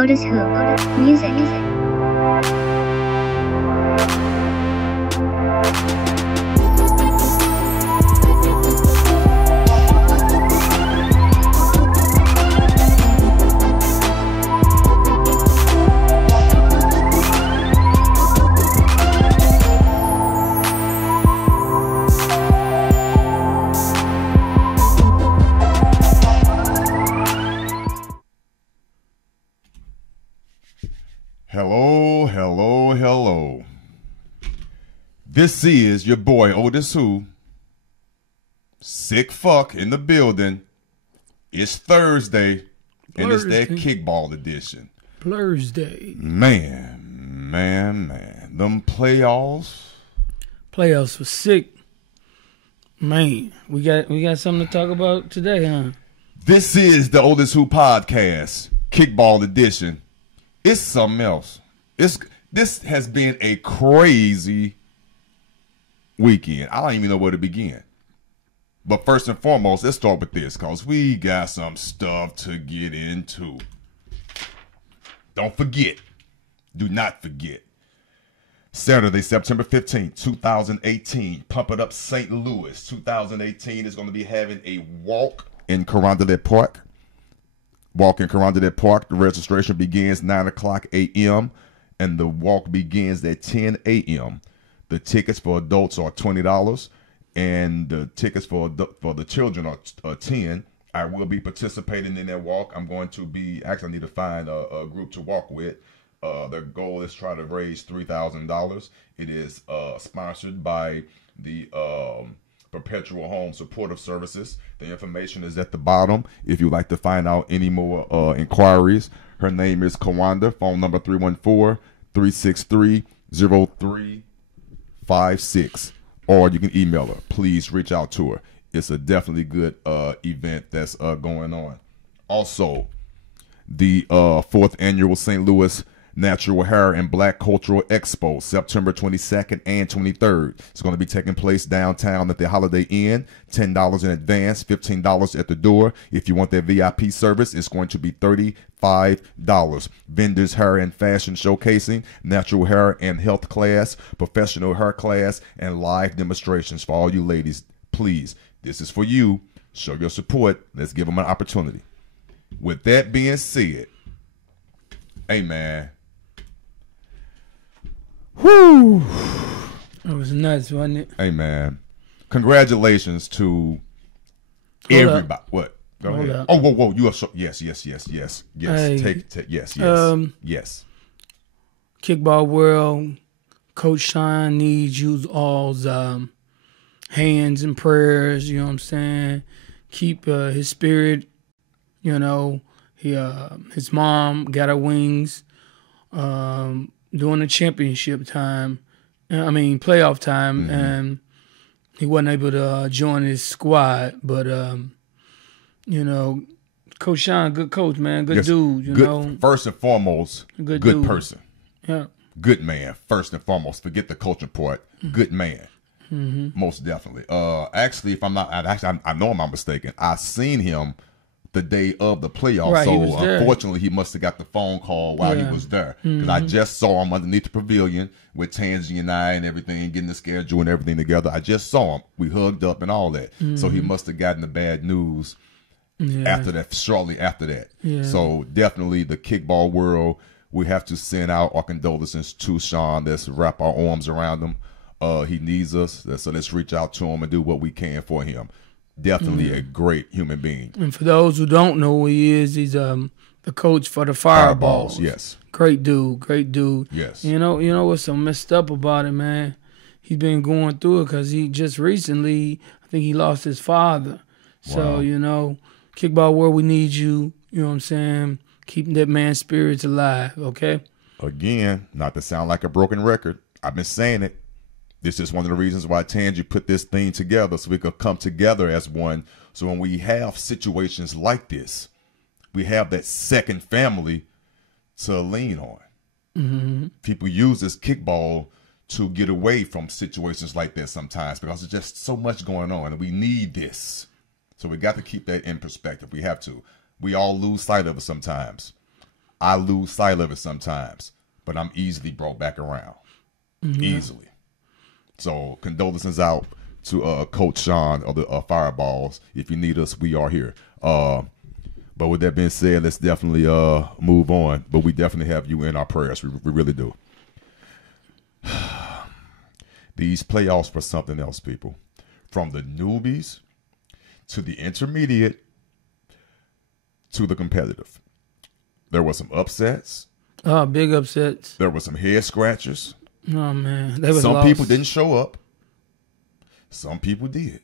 oTISwHO Music. Hello. This is your boy oTISwHO Sicc Fucc in the building. It's Thursday, and it's that kickball edition. Thursday. Man. Them playoffs was sick. Man, we got something to talk about today, huh? This is the oTISwHO podcast, kickball edition. It's something else. This has been a crazy weekend. I don't even know where to begin. But first and foremost, let's start with this, because we got some stuff to get into. Don't forget. Do not forget. Saturday, September 15th, 2018. Pump It Up St. Louis 2018 is going to be having a walk in Carondelet Park. Walk in Carondelet Park. The registration begins 9 o'clock a.m. and the walk begins at 10 a.m. The tickets for adults are $20, and the tickets for the children are $10. I will be participating in that walk. I'm going to be I need to find a group to walk with. The goal is try to raise $3,000. It is sponsored by the Perpetual Home Supportive Services. The information is at the bottom if you'd like to find out any more inquiries. Her name is Kawanda. Phone number 314-363-0356. Or you can email her. Please reach out to her. It's a definitely good event that's going on. Also, the 4th annual St. Louis Natural Hair and Black Cultural Expo, September 22nd and 23rd. It's going to be taking place downtown at the Holiday Inn. $10 in advance, $15 at the door. If you want that VIP service, it's going to be $35. Vendors, hair and fashion showcasing, natural hair and health class, professional hair class, and live demonstrations for all you ladies. Please, this is for you. Show your support. Let's give them an opportunity. With that being said, hey man. Whew. It was nuts, wasn't it? Hey man. Congratulations to everybody. What? Go ahead. Up. Oh, whoa. You are so yes. Hey, Yes. Kickball world, Coach Sean needs you all's hands and prayers, you know what I'm saying? Keep his spirit, you know. His mom got her wings during the championship time. Playoff time, and he wasn't able to join his squad. But you know, Coach Sean, good coach, man, good dude. You know, first and foremost, good dude. person. Yeah, good man. First and foremost, forget the coaching part. Good man. Most definitely. Actually, if I'm not, I know I'm not mistaken. I seen him the day of the playoffs, right, so unfortunately he must have got the phone call while he was there, because I just saw him underneath the pavilion with Tansy and I and everything, getting the schedule and everything together. I just saw him. We hugged up and all that. So he must have gotten the bad news after that, shortly after that. So definitely the kickball world, we have to send out our condolences to Sean. Let's wrap our arms around him. He needs us, so let's reach out to him and do what we can for him. Definitely a great human being. And for those who don't know who he is, he's the coach for the Fireballs. Yes. Great dude. Yes. You know what's so messed up about it, man? He's been going through it because he just recently, I think he lost his father. Wow. So, you know, kickball world, we need you. You know what I'm saying? Keeping that man's spirits alive, okay? Again, not to sound like a broken record, I've been saying it. This is one of the reasons why Tangi put this thing together, so we could come together as one. So when we have situations like this, we have that second family to lean on. People use this kickball to get away from situations like this sometimes, because there's just so much going on, and we need this. So we got to keep that in perspective. We have to. We all lose sight of it sometimes. I lose sight of it sometimes, but I'm easily brought back around. Easily. So condolences out to Coach Sean of the Fireballs. If you need us, we are here. But with that being said, let's definitely move on. But we definitely have you in our prayers. We really do. These playoffs were something else, people. From the newbies to the intermediate to the competitive. There were some upsets. Oh, big upsets. There were some head scratchers. Oh, man. They was Some lost. people didn't show up. Some people did.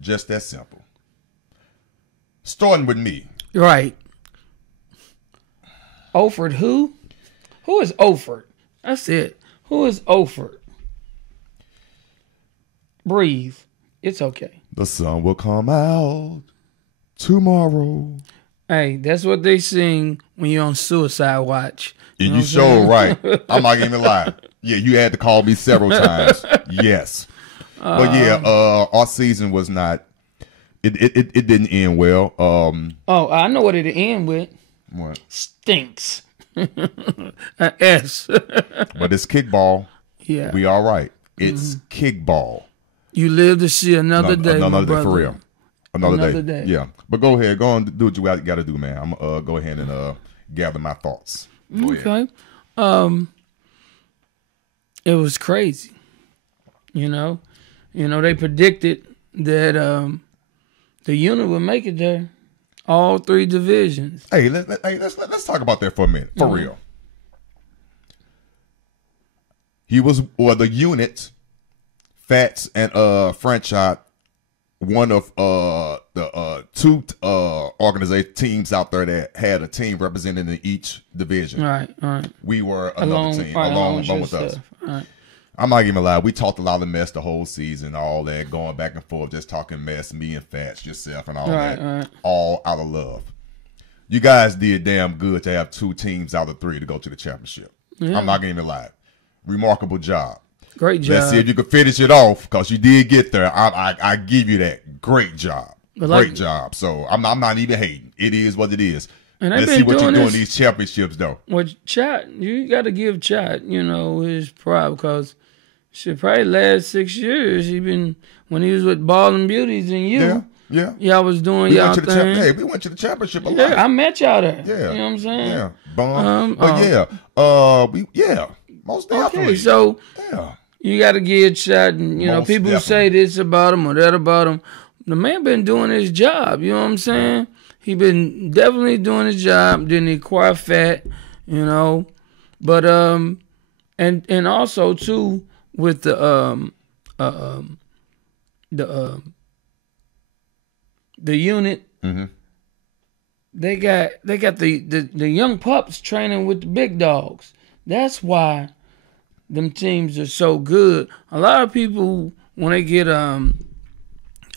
Just that simple. Starting with me. Right. Oford who? Who is Oford? That's it. Who is Oford? Breathe. It's okay. The sun will come out tomorrow. Hey, that's what they sing when you're on suicide watch. And know you what sure I'm right. I'm not even lie. Yeah, you had to call me several times. Yes. But yeah, our season was not, it didn't end well. Oh, I know what it'll end with. What? Stinks. An S. But it's kickball. Yeah. We all right. It's kickball. You live to see another day, Another my day brother. for real. Another day. Yeah. But go ahead. Go on, do what you got to do, man. I'm going to go ahead and gather my thoughts. Go ahead. Okay. It was crazy. You know, they predicted that the unit would make it there. All three divisions. Hey, let's talk about that for a minute. For real. The unit, Fats and French Shot, one of the two organization teams out there that had a team represented in each division. Right. We were another team along with us. Right. I'm not even lie. We talked a lot of mess the whole season, all that, going back and forth, just talking mess, me and Fats, yourself, and all that, all out of love. You guys did damn good to have two teams out of three to go to the championship. Yeah. I'm not going to even lie. Remarkable job. Great job. Let's see if you can finish it off, because you did get there. I give you that. Great job. Great job. So I'm not even hating. It is what it is. And let's see what you're doing these championships, though. Well, Chat, you got to give Chat, his pride, because probably last 6 years when he was with Ball and Beauties and you. Yeah. Y'all was doing y'all thing. Hey, we went to the championship a lot. Yeah, I met y'all there. Yeah. You know what I'm saying? Yeah. Most definitely. Okay, so you got to give Chat, and people who say this about him or that about him. The man been doing his job. You know what I'm saying? He been definitely doing his job. Didn't acquire fat, but and also too with the unit. They got the young pups training with the big dogs. That's why them teams are so good. A lot of people, when they get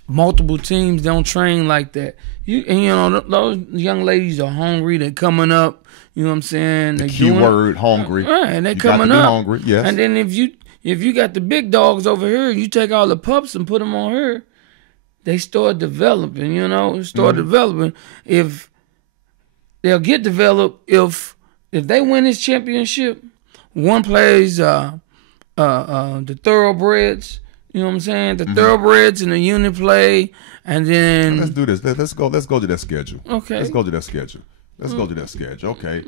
multiple teams, don't train like that. Those young ladies are hungry. They're coming up. You know what I'm saying? The key word, hungry. Right, and they're coming up. Hungry, yes. And then if you got the big dogs over here, you take all the pups and put them on here, they start developing. Developing. If they'll get developed, if they win this championship, one plays the thoroughbreds. You know what I'm saying? The thoroughbreds and the unit play, and then let's do this. Let's go to that schedule. Okay. Let's go to that schedule. Okay.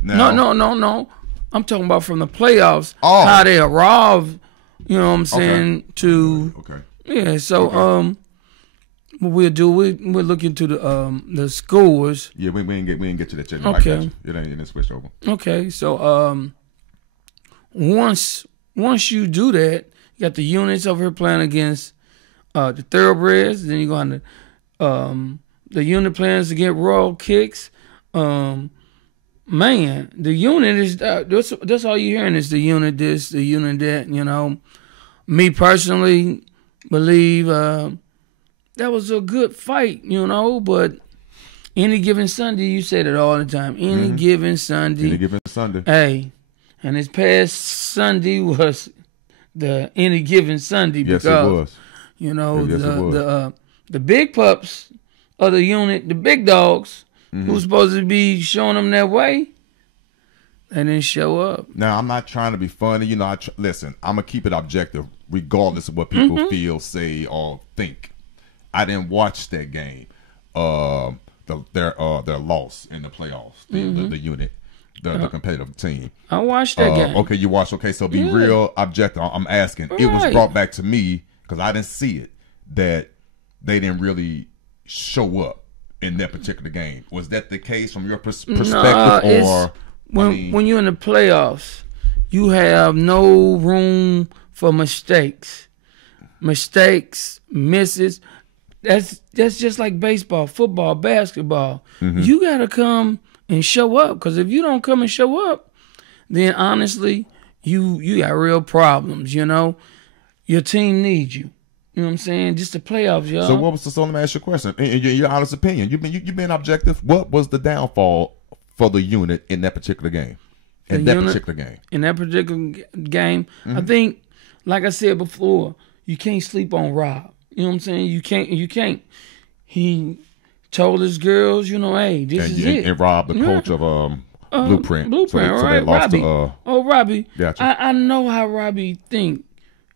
Now, No. I'm talking about from the playoffs. How they arrive. You know what I'm saying? Okay. Yeah. So what we'll do, we'll look into the scores. Yeah, we didn't get to that yet. Okay. It ain't switched over. Okay. So once you do that. You got the units over here playing against the thoroughbreds. Then you go on the unit playing against Royal Kicks. Man, the unit is that's all you're hearing is the unit this, the unit that. Me personally believe that was a good fight. But any given Sunday, you say that all the time. Any given Sunday. Hey, and this past Sunday was the any given Sunday because it was. the big pups of the unit, the big dogs, who's supposed to be showing them that way, they didn't show up. Now, I'm not trying to be funny. You know, listen, I'm going to keep it objective regardless of what people feel, say, or think. I didn't watch that game. Their loss in the playoffs, the unit, the competitive team. I watched that game. Okay, you watched. Okay, so be real objective. I'm asking. It was brought back to me because I didn't see it that they didn't really show up in that particular game. Was that the case from your perspective, or when you're in the playoffs, you have no room for mistakes, misses. That's just like baseball, football, basketball. You gotta come and show up, because if you don't come and show up, then honestly, you got real problems. You know, your team needs you. You know what I'm saying? Just the playoffs, y'all. So what was the? So let me ask you a question. In your honest opinion, you've been objective. What was the downfall for the unit in that particular game? In that particular game, I think, like I said before, you can't sleep on Rob. You know what I'm saying? You can't. He told his girls, you know, hey, this is it. And Rob, the coach of Blueprint, right? Robbie. Robbie. Gotcha. I know how Robbie think.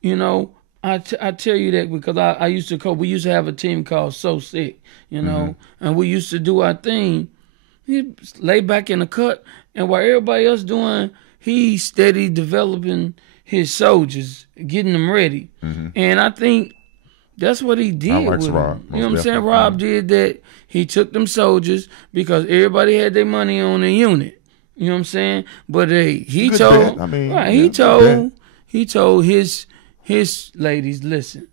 You know, I tell you that because I used to coach. We used to have a team called So Sick, you know, and we used to do our thing. He lay back in the cut, and while everybody else doing, he steady developing his soldiers, getting them ready. And I think that's what he did with Rob. them. You know what I'm saying? Rob did that. He took them soldiers because everybody had their money on the unit. You know what I'm saying? But he told his ladies, listen,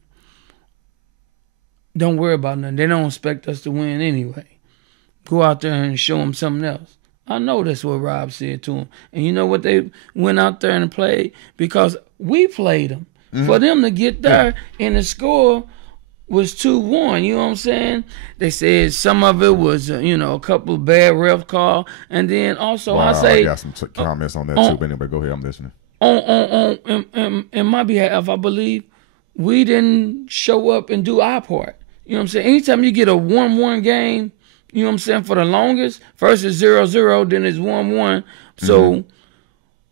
don't worry about nothing. They don't expect us to win anyway. Go out there and show them something else. I know that's what Rob said to them. And you know what? They went out there and played because we played them. For them to get there and the score was 2-1, you know what I'm saying? They said some of it was, a couple of bad ref call. And then also I got some comments on that too, but anyway, go ahead, I'm listening. In my behalf, I believe we didn't show up and do our part. You know what I'm saying? Anytime you get a 1-1 game, you know what I'm saying, for the longest, first it's 0-0, then it's 1-1. So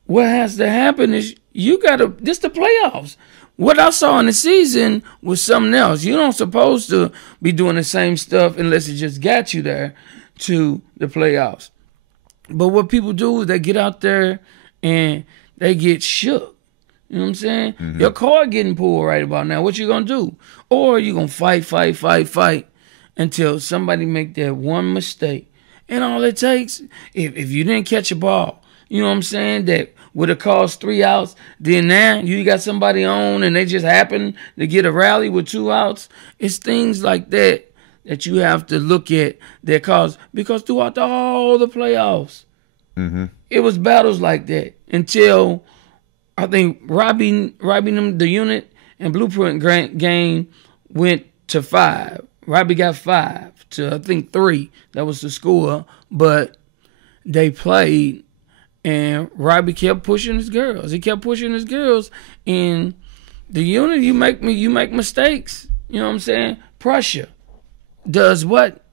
what has to happen is this the playoffs. What I saw in the season was something else. You don't supposed to be doing the same stuff unless it just got you there to the playoffs. But what people do is they get out there and they get shook. You know what I'm saying? Your card getting pulled right about now. What you gonna do? Or you gonna fight until somebody make that one mistake. And all it takes, if you didn't catch a ball, you know what I'm saying, that would have caused 3 outs, then now you got somebody on and they just happen to get a rally with 2 outs. It's things like that you have to look at that cause, because throughout all the playoffs, it was battles like that until I think Robbie them, the unit and Blueprint game went to 5. Robbie got 5 to I think 3. That was the score, but they played. And Robbie kept pushing his girls. He kept pushing his girls. In the unit, you make mistakes. You know what I'm saying? Pressure does what?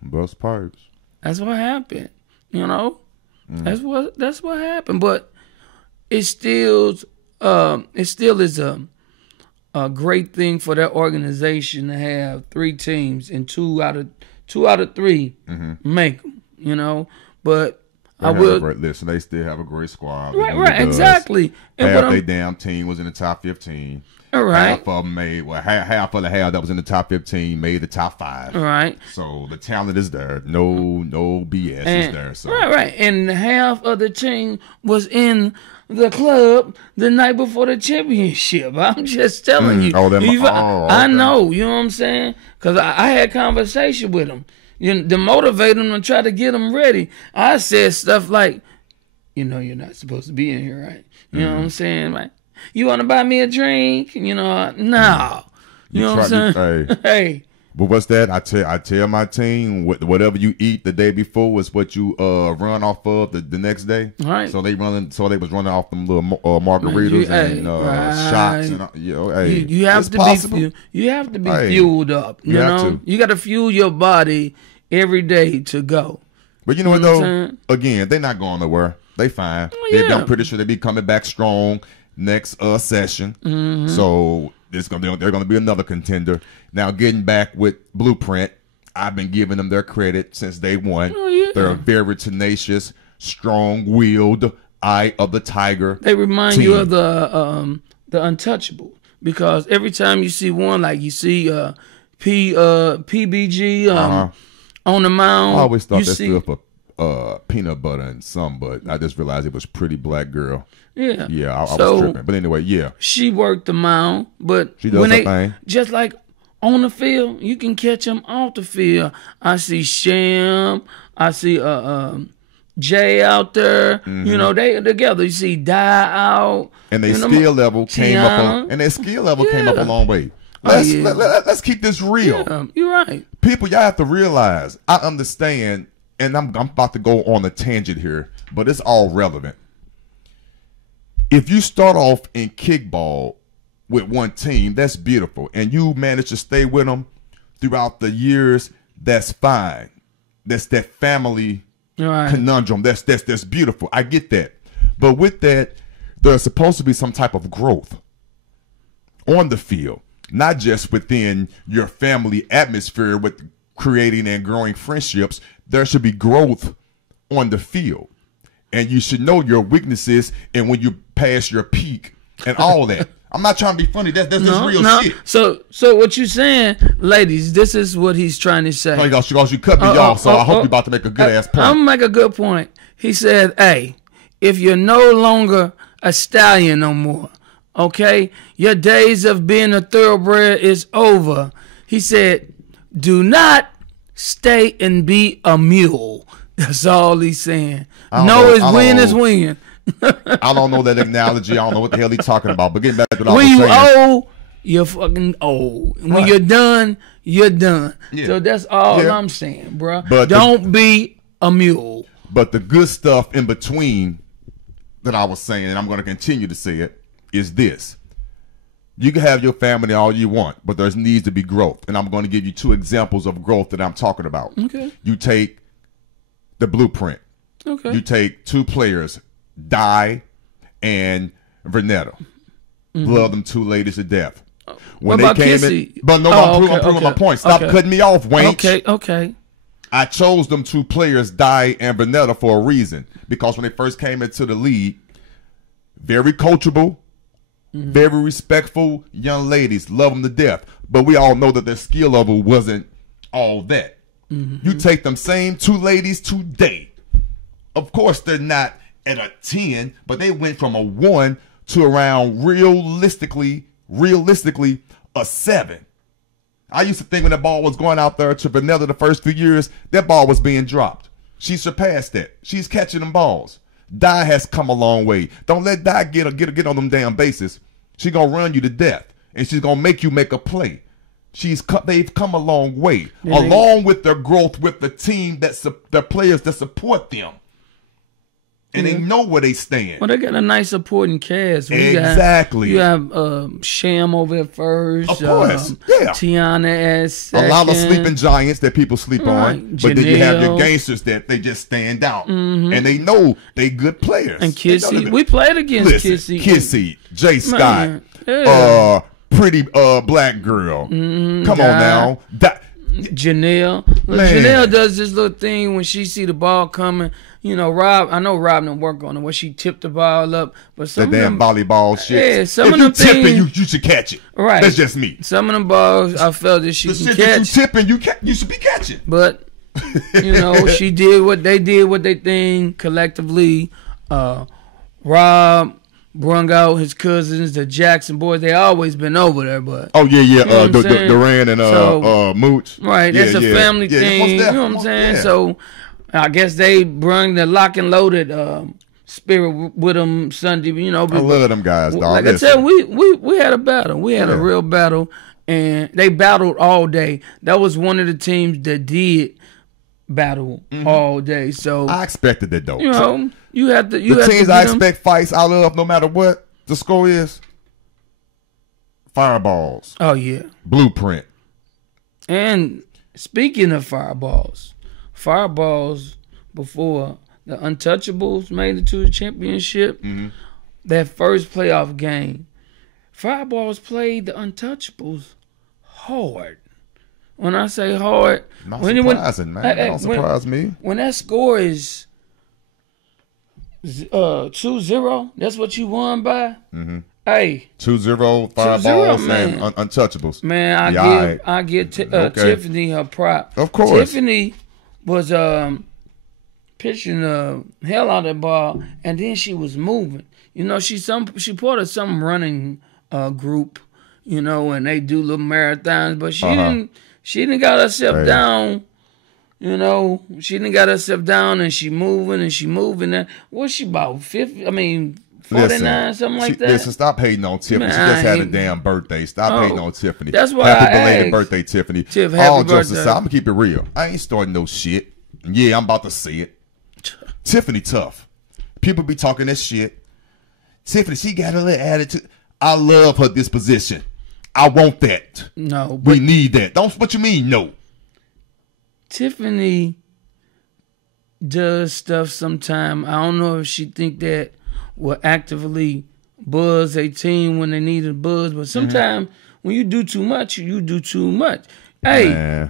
Bust pipes. That's what happened. You know? That's what happened. But it still is a great thing for that organization to have 3 teams and 2 out of 3 make them. You know? But listen, they still have a great squad. Right, exactly. And half their damn team was in the top 15. All right. Half of them half of the half that was in the top 15 made the top 5. All right. So the talent is there. No BS is there. So. Right. And half of the team was in the club the night before the championship. I'm just telling you. I know. You know what I'm saying? Because I had conversation with them. To motivate them and try to get them ready. I said stuff like, you're not supposed to be in here, right? You know what I'm saying? Like, you want to buy me a drink? No. You know what I'm saying? Hey. But what's that? I tell my team, whatever you eat the day before is what you run off of the next day. All right. So they was running off them little margaritas and shots. And, you have to be you have to be fueled up. You know, you got to fuel your body every day to go. But you know what You know what though? I'm Again, they're not going nowhere. They fine. yeah. I'm pretty sure they'll be coming back strong next session. So they're gonna be another contender. Now getting back with Blueprint, I've been giving them their credit since day one. Oh, yeah. They're a very tenacious, strong-willed, eye of the tiger. They remind team. you of the Untouchable, because every time you see one, like you see PBG on the mound, I always thought you that see, stood for peanut butter and some, but I just realized it was Pretty Black Girl. yeah, Yeah, I So, was tripping. But anyway, yeah. she worked the mound, but She does when her they thing. just like on the field, you can catch them off the field. I see Sham, I see Jay out there. You know, they together. You see Die out, And their you know, skill level came up Tiana. and their skill level came up a Yeah. long way. Oh, yeah. Let's keep this real. Yeah, you're right. People, y'all have to realize, I understand, and I'm about to go on a tangent here, but it's all relevant. If you start off in kickball with one team, that's beautiful, and you manage to stay with them throughout the years, that's fine. That's that family Right. conundrum. That's beautiful. I get that. But with that, there's supposed to be some type of growth on the field, not just within your family atmosphere with creating and growing friendships. There should be growth on the field. And you should know your weaknesses and when you pass your peak and all that. I'm not trying to be funny. That's just real shit. So what you saying, ladies, this is what he's trying to say. Oh, you cut me off, so I hope you're about to make a good ass point. I'm gonna make a good point. He said, hey, if you're no longer a stallion no more, okay, your days of being a thoroughbred is over. He said, do not stay and be a mule. That's all he's saying. No is win is win. I don't know that analogy. I don't know what the hell he's talking about. But getting back to what I When was you saying. old, you're fucking old. When you're done, you're done. Yeah. So that's all Yeah. I'm saying, bro. But don't be a mule. But the good stuff in between that I was saying, and I'm going to continue to say it, is this. You can have your family all you want, but there needs to be growth. And I'm going to give you two examples of growth that I'm talking about. Okay. You take the Blueprint. Okay. You take two players, Di and Vernetta. Love them two ladies to death. When What they about came Kissy? in, but no, Oh, I'm proving my point. Stop okay. cutting me off, Wayne. Okay. I chose them two players, Di and Vernetta, for a reason. Because when they first came into the league, very coachable, very respectful young ladies, love them to death. But we all know that their skill level wasn't all that. You take them same two ladies today. Of course, they're not at a 10, but they went from a 1 to around realistically a 7. I used to think when that ball was going out there to Vanilla the first few years, that ball was being dropped. She surpassed that. She's catching them balls. Di has come a long way. Don't let Di get on them damn bases. She gonna run you to death, and she's gonna make you make a play. They've come a long way, along with their growth with the team the players that support them, and they know where they stand. Well, they got a nice supporting cast. Exactly. You have Sham over at first. Of course, yeah. Tiana as second. A lot of sleeping giants that people sleep on, but then you have your gangsters that they just stand out, and they know they good players. And Kissy, we played against Kissy, Jay Scott, yeah. Pretty Black Girl. Come on now. Janelle. Janelle does this little thing when she see the ball coming. You know, I know Rob didn't work on it where she tipped the ball up. But some that damn volleyball shit. Yeah, some if of you them tipping, things, you should catch it. Right. That's just me. Some of them balls I felt that she the can shit catch. That you tipping, you should be catching. But you know, she did what they think collectively. Rob brung out his cousins, the Jackson boys. They always been over there, but you know Duran and Mooch. Right, that's a family thing. You know what I'm saying? Yeah. So I guess they brung the lock and loaded spirit with them Sunday. You know, I love them guys, dog. Like I said, we had a battle. We had a real battle, and they battled all day. That was one of the teams that did battle all day. So I expected that though. You know, you have to. The teams I expect fights out of, no matter what the score is. Fireballs. Oh yeah. Blueprint. And speaking of fireballs before the Untouchables made it to the championship. That first playoff game, Fireballs played the Untouchables hard. When I say hard, not surprising, man. That don't surprise me. When that score is 2-0, that's what you won by. Hey, 2-0 Fireballs and Untouchables. Man, I give Tiffany her prop. Of course, Tiffany was pitching the hell out of that ball, and then she was moving. You know, she part of some running group. You know, and they do little marathons, but she didn't got herself down. You know, she didn't got herself down, and she moving. And what's she about 50? I mean, 49, something like that. Listen, stop hating on Tiffany. Man, she just had a damn birthday. Stop hating on Tiffany. That's why happy belated birthday, Tiffany. Tiff, happy birthday. I'm gonna keep it real. I ain't starting no shit. Yeah, I'm about to say it. Tiffany tough. People be talking that shit. Tiffany, she got a little attitude. I love her disposition. I want that. No, we need that. What you mean? No. Tiffany does stuff sometime. I don't know if she think that will actively buzz a team when they need a buzz, but sometimes when you do too much, you do too much. Hey,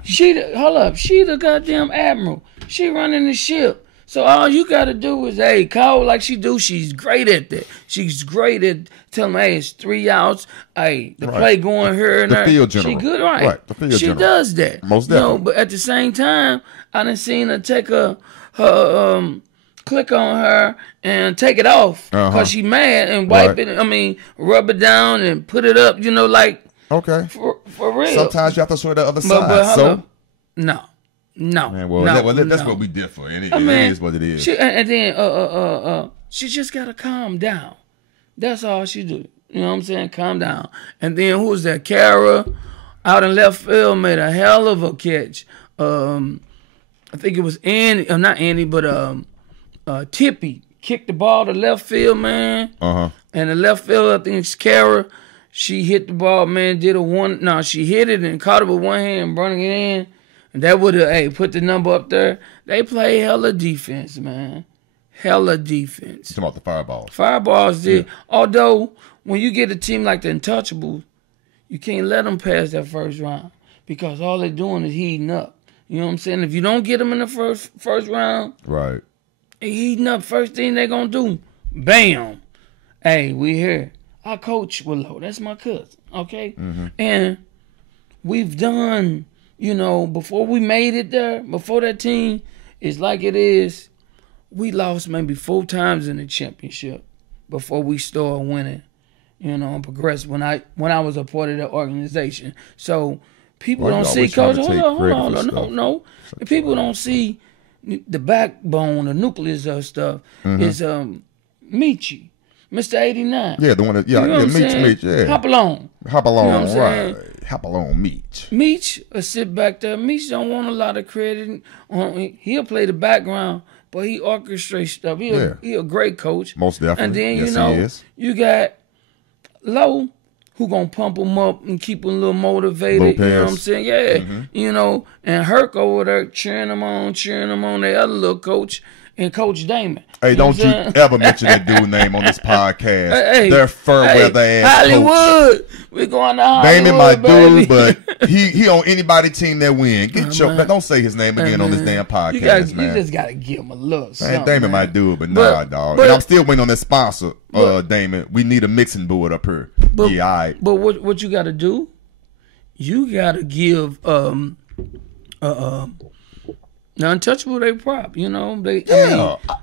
hold up. She the goddamn admiral. She running the ship. So all you got to do is, call like she do. She's great at that. She's great at telling them, it's 3 outs. Hey, the play going here and there. The field general. She good, right? The field she general. does that. Most definitely. You know, but at the same time, I done seen her take her click on her and take it off because she mad and wipe it. I mean, rub it down and put it up. You know, like for real. Sometimes you have to show the other side. No. Man, that's what we did for. And it is what it is. She just gotta calm down. That's all she do. You know what I'm saying? Calm down. And then who was that? Kara out in left field made a hell of a catch. I think it was Andy, not Andy, but Tippy kicked the ball to left field, man. And the left field, I think it's Kara. She hit the ball, man. She hit it and caught it with one hand, running it in. And that would have, put the number up there. They play hella defense, man. Hella defense. Talking about the Fireballs. Fireballs did. Yeah. Although, when you get a team like the Untouchables, you can't let them pass that first round because all they're doing is heating up. You know what I'm saying? If you don't get them in the first round, right, they heating up. First thing they gonna do, bam. Hey, we here. I coach Willow. That's my cousin. Okay, and we've done. You know, before we made it there, before that team is like it is, we lost maybe 4 times in the championship before we started winning, you know, and progressed when I was a part of the organization. So people don't see, Coach, hold on, no. People don't see the backbone, the nucleus of stuff is Michi, Mr. 89. Yeah, the one that, Meech, yeah. Hop along, you know right. Hop along, Meech. Meech will sit back there. Meech don't want a lot of credit. He'll play the background, but he orchestrates stuff. He a great coach. Most definitely. And then, you got Lowe, who going to pump him up and keep him a little motivated. You know what I'm saying? Yeah. You know, and Herc over there cheering him on, the other little coach. And Coach Damon. Hey, don't you ever mention that dude's name on this podcast. They're fur weather ass Hollywood. We're going to Hollywood. Damon my dude, but he on anybody team that win. Don't say his name again on this damn podcast, man. You just gotta give him a look. Man, Damon my dude, but nah, dog. And I'm still waiting on that sponsor, Damon. We need a mixing board up here. All right. But what you gotta do? You gotta give the Untouchable they prop, you know.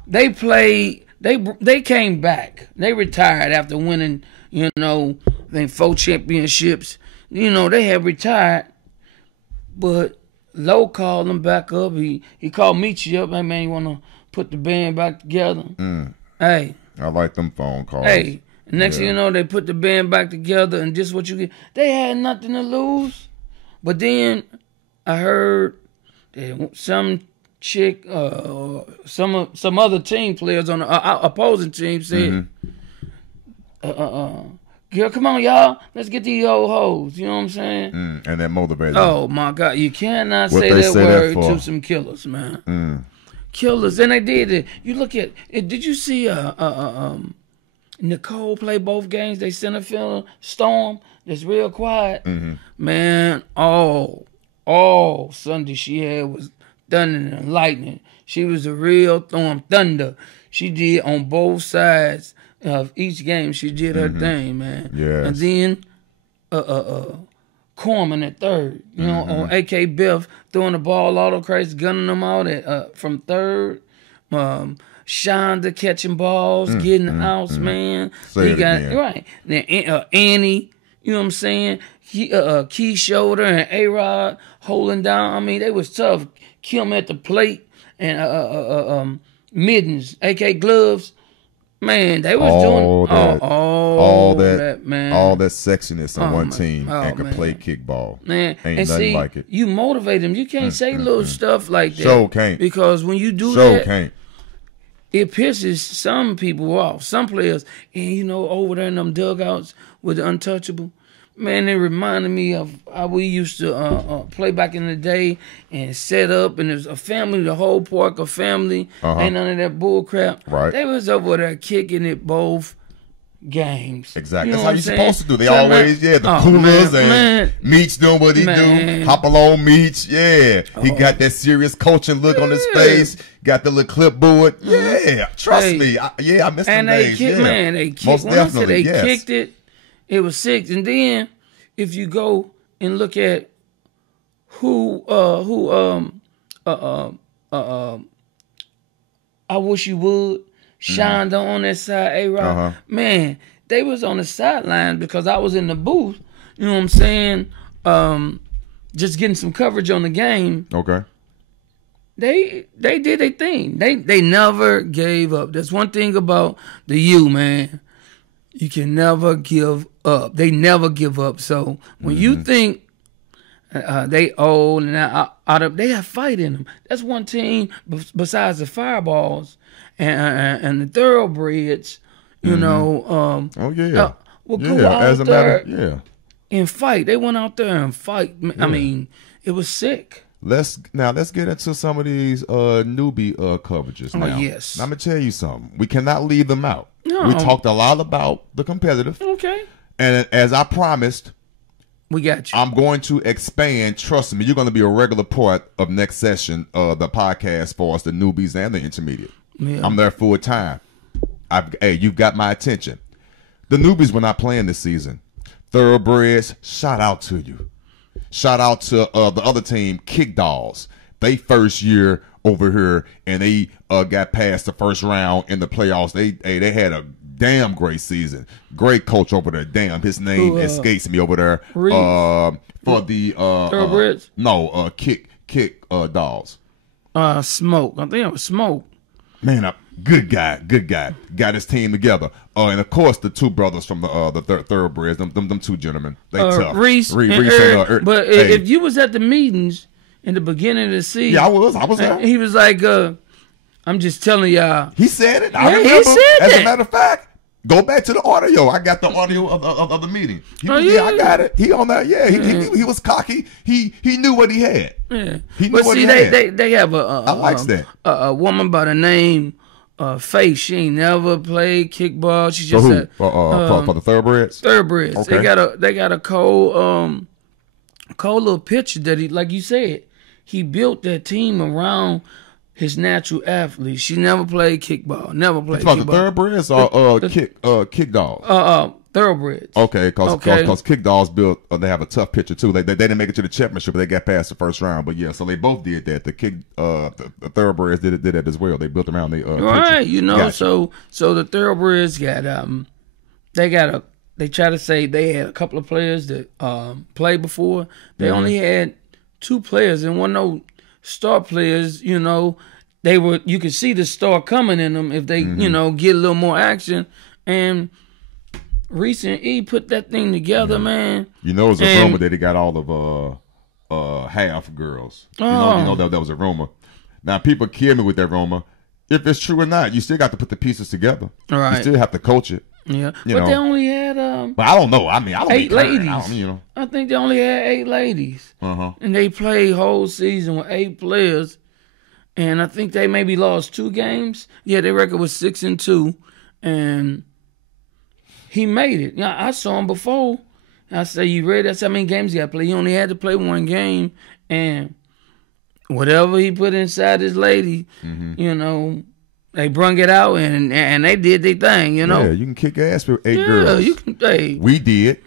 They played. They came back. They retired after winning, you know, I think 4 championships. You know, they had retired, but Lowe called them back up. He called Michi up. Hey man, you wanna put the band back together? Hey, I like them phone calls. Hey, next thing you know, they put the band back together, and just what you get. They had nothing to lose, but then I heard. Some chick, some other team players on the opposing team said, "Girl, come on, y'all, let's get these old hoes." You know what I'm saying? And that motivated. Oh my God, you cannot say that word to some killers, man. killers, and they did it. You look at it. Did you see Nicole play both games? They center fielder Storm. That's real quiet. Man, all Sunday she had was thunder and lightning. She was a real thunder. She did on both sides of each game. She did her thing, man. Yes. And then Corman at third. You know, on AK Biff throwing the ball all crazy, gunning them out at from third. Shonda catching balls, getting outs, man. Say he got again. right. Then Annie, you know what I'm saying? Key Shoulder and A-Rod holding down. I mean, they was tough. Kim at the plate and Middens, AK Gloves. Man, they was doing all that, man. All that sexiness on one team and could man. play kickball. Man, Ain't and nothing see, like it. you motivate them. You can't say little stuff like that. Sure can't. Because when you do Sure that, can't. it pisses some people off, some players. And, you know, over there in them dugouts with the untouchable, man, it reminded me of how we used to play back in the day and set up, and there's a family, the whole park, a family, ain't none of that bull crap. Right. They was over there kicking it both games. Exactly. You know That's how what you're I'm supposed to do. They saying? always, the Oh, coolers man. and Meach doing what he Man. do. Hop along Meach. Yeah. He got that serious coaching look on his face. Got the little clipboard. Yeah. Trust me. I missed them And they days. kicked, yeah. man, they kicked. Most When I said definitely, they yes. kicked it, it was 6. And then if you go and look at who I wish you would, Shonda on that side, A-Rod, man, they was on the sideline because I was in the booth, you know what I'm saying, just getting some coverage on the game. Okay. They did their thing. They never gave up. That's one thing about the U, man. You can never give up. They never give up. So when you think they old and out of, they have fight in them. That's one team besides the Fireballs and the Thoroughbreds. You know. Will go out there and fight. They went out there and fight. I mean, it was sick. Let's get into some of these newbie coverages now. Yes. Now, I'm gonna tell you something. We cannot leave them out. No. We talked a lot about the competitive. Okay. And as I promised, we got you. I'm going to expand. Trust me, you're going to be a regular part of next session of the podcast for us, the newbies and the intermediate. Yeah. I'm there full time. Hey, you've got my attention. The newbies were not playing this season. Thoroughbreds, shout out to you. Shout out to the other team, Kick Dolls. They first year over here, and they got past the first round in the playoffs. They had a damn great season. Great coach over there. Damn, his name escapes me over there. For the Thoroughbreds? Kick Dolls. Smoke. I think it was Smoke. Man, good guy. Got his team together. And of course, the two brothers from the Thoroughbreds, them two gentlemen, they tough. Reese and Eric. But if you was at the meetings in the beginning of the season, I was there. He was like, "I'm just telling y'all." He said it. I remember. He said As that. a matter of fact, go back to the audio. I got the audio of the meeting. I got it. He on that. Yeah, he was cocky. He knew what he had. Yeah. He knew what he had. They have I likes that. A woman by the name Faith. She ain't never played kickball. She just for the Thoroughbreds. Thoroughbreds. Okay. They got a cold little picture that he, like you said, he built that team around his natural athlete. She never played kickball. Never played kickball. The Thoroughbreds or Kick Dolls? Thoroughbreds. Okay, because Kick Dolls built. They have a tough pitcher too. They didn't make it to the championship, but they got past the first round. But yeah, so they both did that. The Thoroughbreds did it as well. They built around the right. pitcher. You know, so the Thoroughbreds got they try to say they had a couple of players that played before. They only had 2 players, and one of those star players, you know, you could see the star coming in them if they, you know, get a little more action. And Reese and E put that thing together, man. You know, it's a rumor that he got all of half girls. You know that was a rumor. Now people kill me with that rumor. If it's true or not, you still got to put the pieces together. Right. You still have to coach it. Yeah, You but know. they only had But I don't know. I mean, I don't 8 ladies. I I think they only had 8 ladies, and they played whole season with 8 players. and I think they maybe lost 2 games. Yeah, their record was 6-2, and he made it. Yeah, I saw him before. I said, "You ready?" That's how many games he got to play. He only had to play 1 game, and whatever he put inside his lady, you know, they brung it out, and they did their thing. You know, yeah, you can kick ass with 8 girls. Yeah, you can. Hey, we did,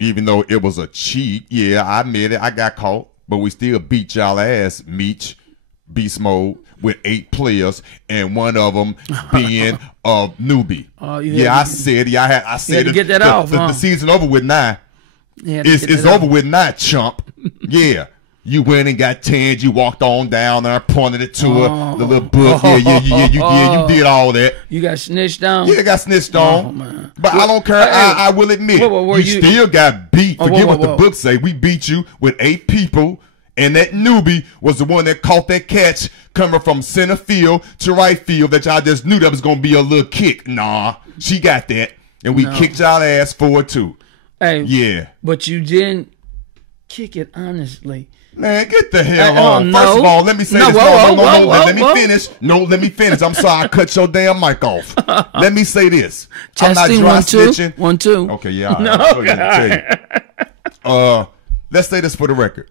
even though it was a cheat. Yeah, I admit it. I got caught, but we still beat y'all ass, Meech, Beast Mode, with 8 players, and one of them being a newbie. I said to get that off. The season over with 9. It's over with 9, chump. Yeah. You went and got tanned. You walked on down there, pointed it to her, the little book. You did all that. You got snitched on? Yeah, got snitched on. Man. But I don't care. I will admit, you still got beat. Forget what the book say. We beat you with 8 people, and that newbie was the one that caught that catch coming from center field to right field that y'all just knew that was going to be a little kick. Nah, she got that, and we kicked y'all ass 4-2. Hey, yeah. But you didn't kick it honestly. Man, get the hell on. First of all, let me say this. Let me finish. No, let me finish. I'm sorry, I cut your damn mic off. Let me say this. Testing, I'm not dry snitching. 1, 2. Okay, yeah. No, let's say this for the record.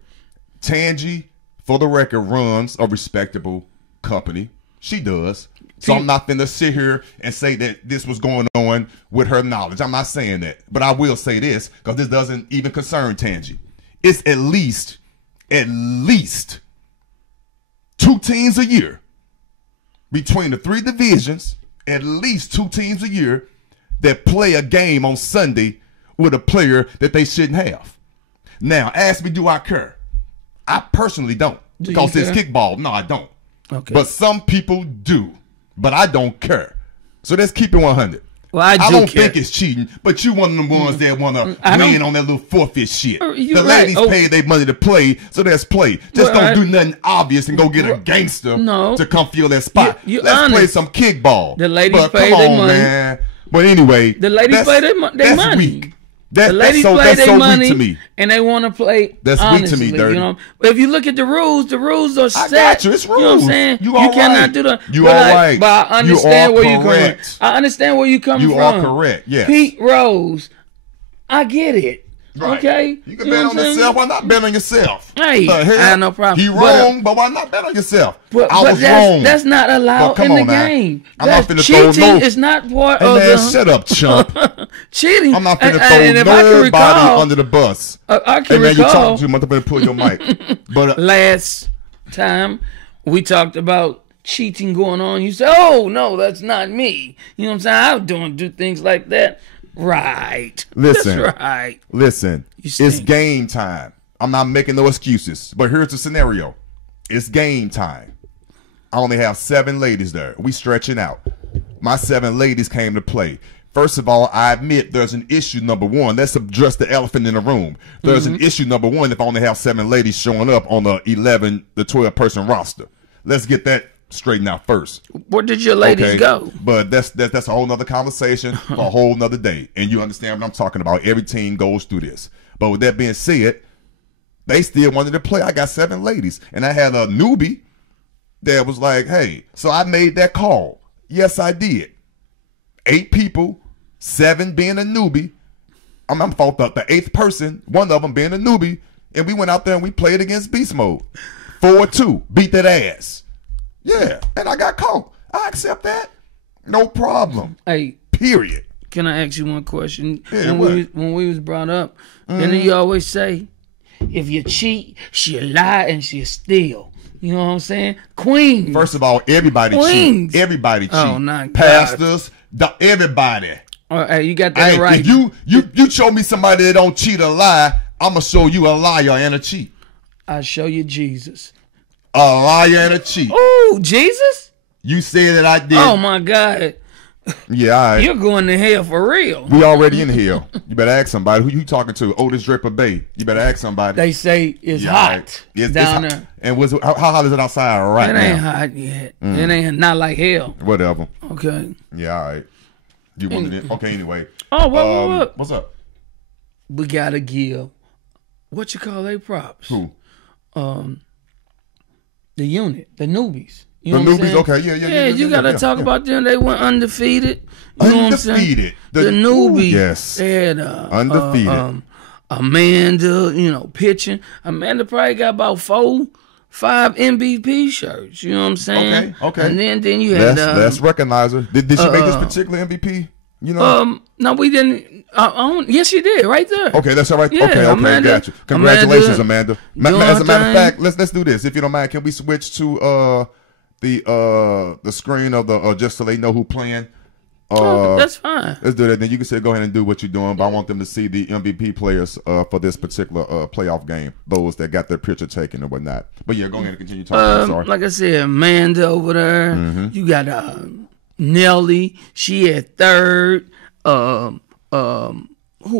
Tangi, for the record, runs a respectable company. She does. So I'm not going to sit here and say that this was going on with her knowledge. I'm not saying that. But I will say this, because this doesn't even concern Tangi. It's at least 2 teams a year between the 3 divisions, at least 2 teams a year that play a game on Sunday with a player that they shouldn't have. Now, ask me, do I care? I personally don't. Because it's kickball. No, I don't. Okay. But some people do. But I don't care. So let's keep it 100. Well, I don't think it's cheating, but you one of the ones that want to win on that little forfeit shit. The ladies pay their money to play, so let's play. Just don't do nothing obvious and go get a gangster to come fill that spot. Let's play some kickball. The ladies pay their money. Man. But anyway, the ladies pay their money. Weak. The ladies play their money, and they want to play. That's honestly, weak to me, Dirty. You know? But if you look at the rules are set. I got you. It's rules. You know what I'm saying? You cannot do that. You all right. But I understand where you're coming. I understand where you're coming from. You are correct. Yes. Pete Rose, I get it. Right. Okay, you can bet on yourself. Why not bet on yourself? Hey, I have no problem. He wrong, but why not bet on yourself? I was wrong. That's not allowed in the game. I'm not finna cheating is not part of the. Shut up, chump. Cheating. I'm not finna throw nobody under the bus. I can recall. You talking too much. I'm finna pull your mic. But last time we talked about cheating going on, you said, "Oh no, that's not me." You know what I'm saying? I don't do things like that. Right. Listen. That's right. Listen. It's game time. I'm not making no excuses. But here's the scenario. It's game time. I only have 7 ladies there. We stretching out. My 7 ladies came to play. First of all, I admit there's an issue number 1. Let's address the elephant in the room. There's an issue number 1 if I only have 7 ladies showing up on the 12 person roster. Let's get that straighten out first. Where did your ladies go? But that's a whole nother conversation for a whole nother day. And you understand what I'm talking about. Every team goes through this. But with that being said, they still wanted to play. I got 7 ladies. And I had a newbie that was like, hey, so I made that call. Yes, I did. 8 people, 7 being a newbie. I'm fault up the 8th person, one of them being a newbie. And we went out there and we played against Beast Mode. 4-2. Beat that ass. Yeah, and I got caught. I accept that. No problem. Hey, period. Can I ask you one question? Yeah, when we was brought up, didn't you always say, if you cheat, she'll lie and she'll steal. You know what I'm saying? Queens. First of all, everybody cheat. Everybody cheat. Oh, not pastors, everybody. Hey, you got that right. If you show me somebody that don't cheat or lie, I'm gonna show you a liar and a cheat. I'll show you Jesus. A liar and a cheat. Oh, Jesus? You said that I did. Oh, my God. Yeah, all right. You're going to hell for real. We already in hell. You better ask somebody. Who you talking to? Otis Draper Bay. You better ask somebody. They say it's hot down there. And how hot is it outside right now? It ain't hot yet. It ain't not like hell. Whatever. Okay. Yeah, all right. You wanted it. Okay, anyway. Oh, what? What's up? We got to give, what you call they props? Who? the unit, the newbies. You The know what I'm newbies, saying? okay, yeah. You gotta talk about them. They went undefeated. You know what I'm saying? Undefeated. The newbies. Yes. They had Undefeated. Amanda, pitching. Amanda probably got about 4-5 MVP shirts. You know what I'm saying? Okay. And then you had Let's recognize her. Did she make this particular MVP? You know? No, we didn't. Yes, she did. Right there. Okay, that's all right. Yeah, okay, Amanda, got you. Congratulations, Amanda. As a matter of fact, let's do this. If you don't mind, can we switch to the screen of the just so they know who playing? That's fine. Let's do that. Then you can say go ahead and do what you're doing. But I want them to see the MVP players for this particular playoff game. Those that got their picture taken and whatnot. But yeah, go ahead and continue talking. I'm sorry. Like I said, Amanda over there. Mm-hmm. You got Nelly. She at third. Who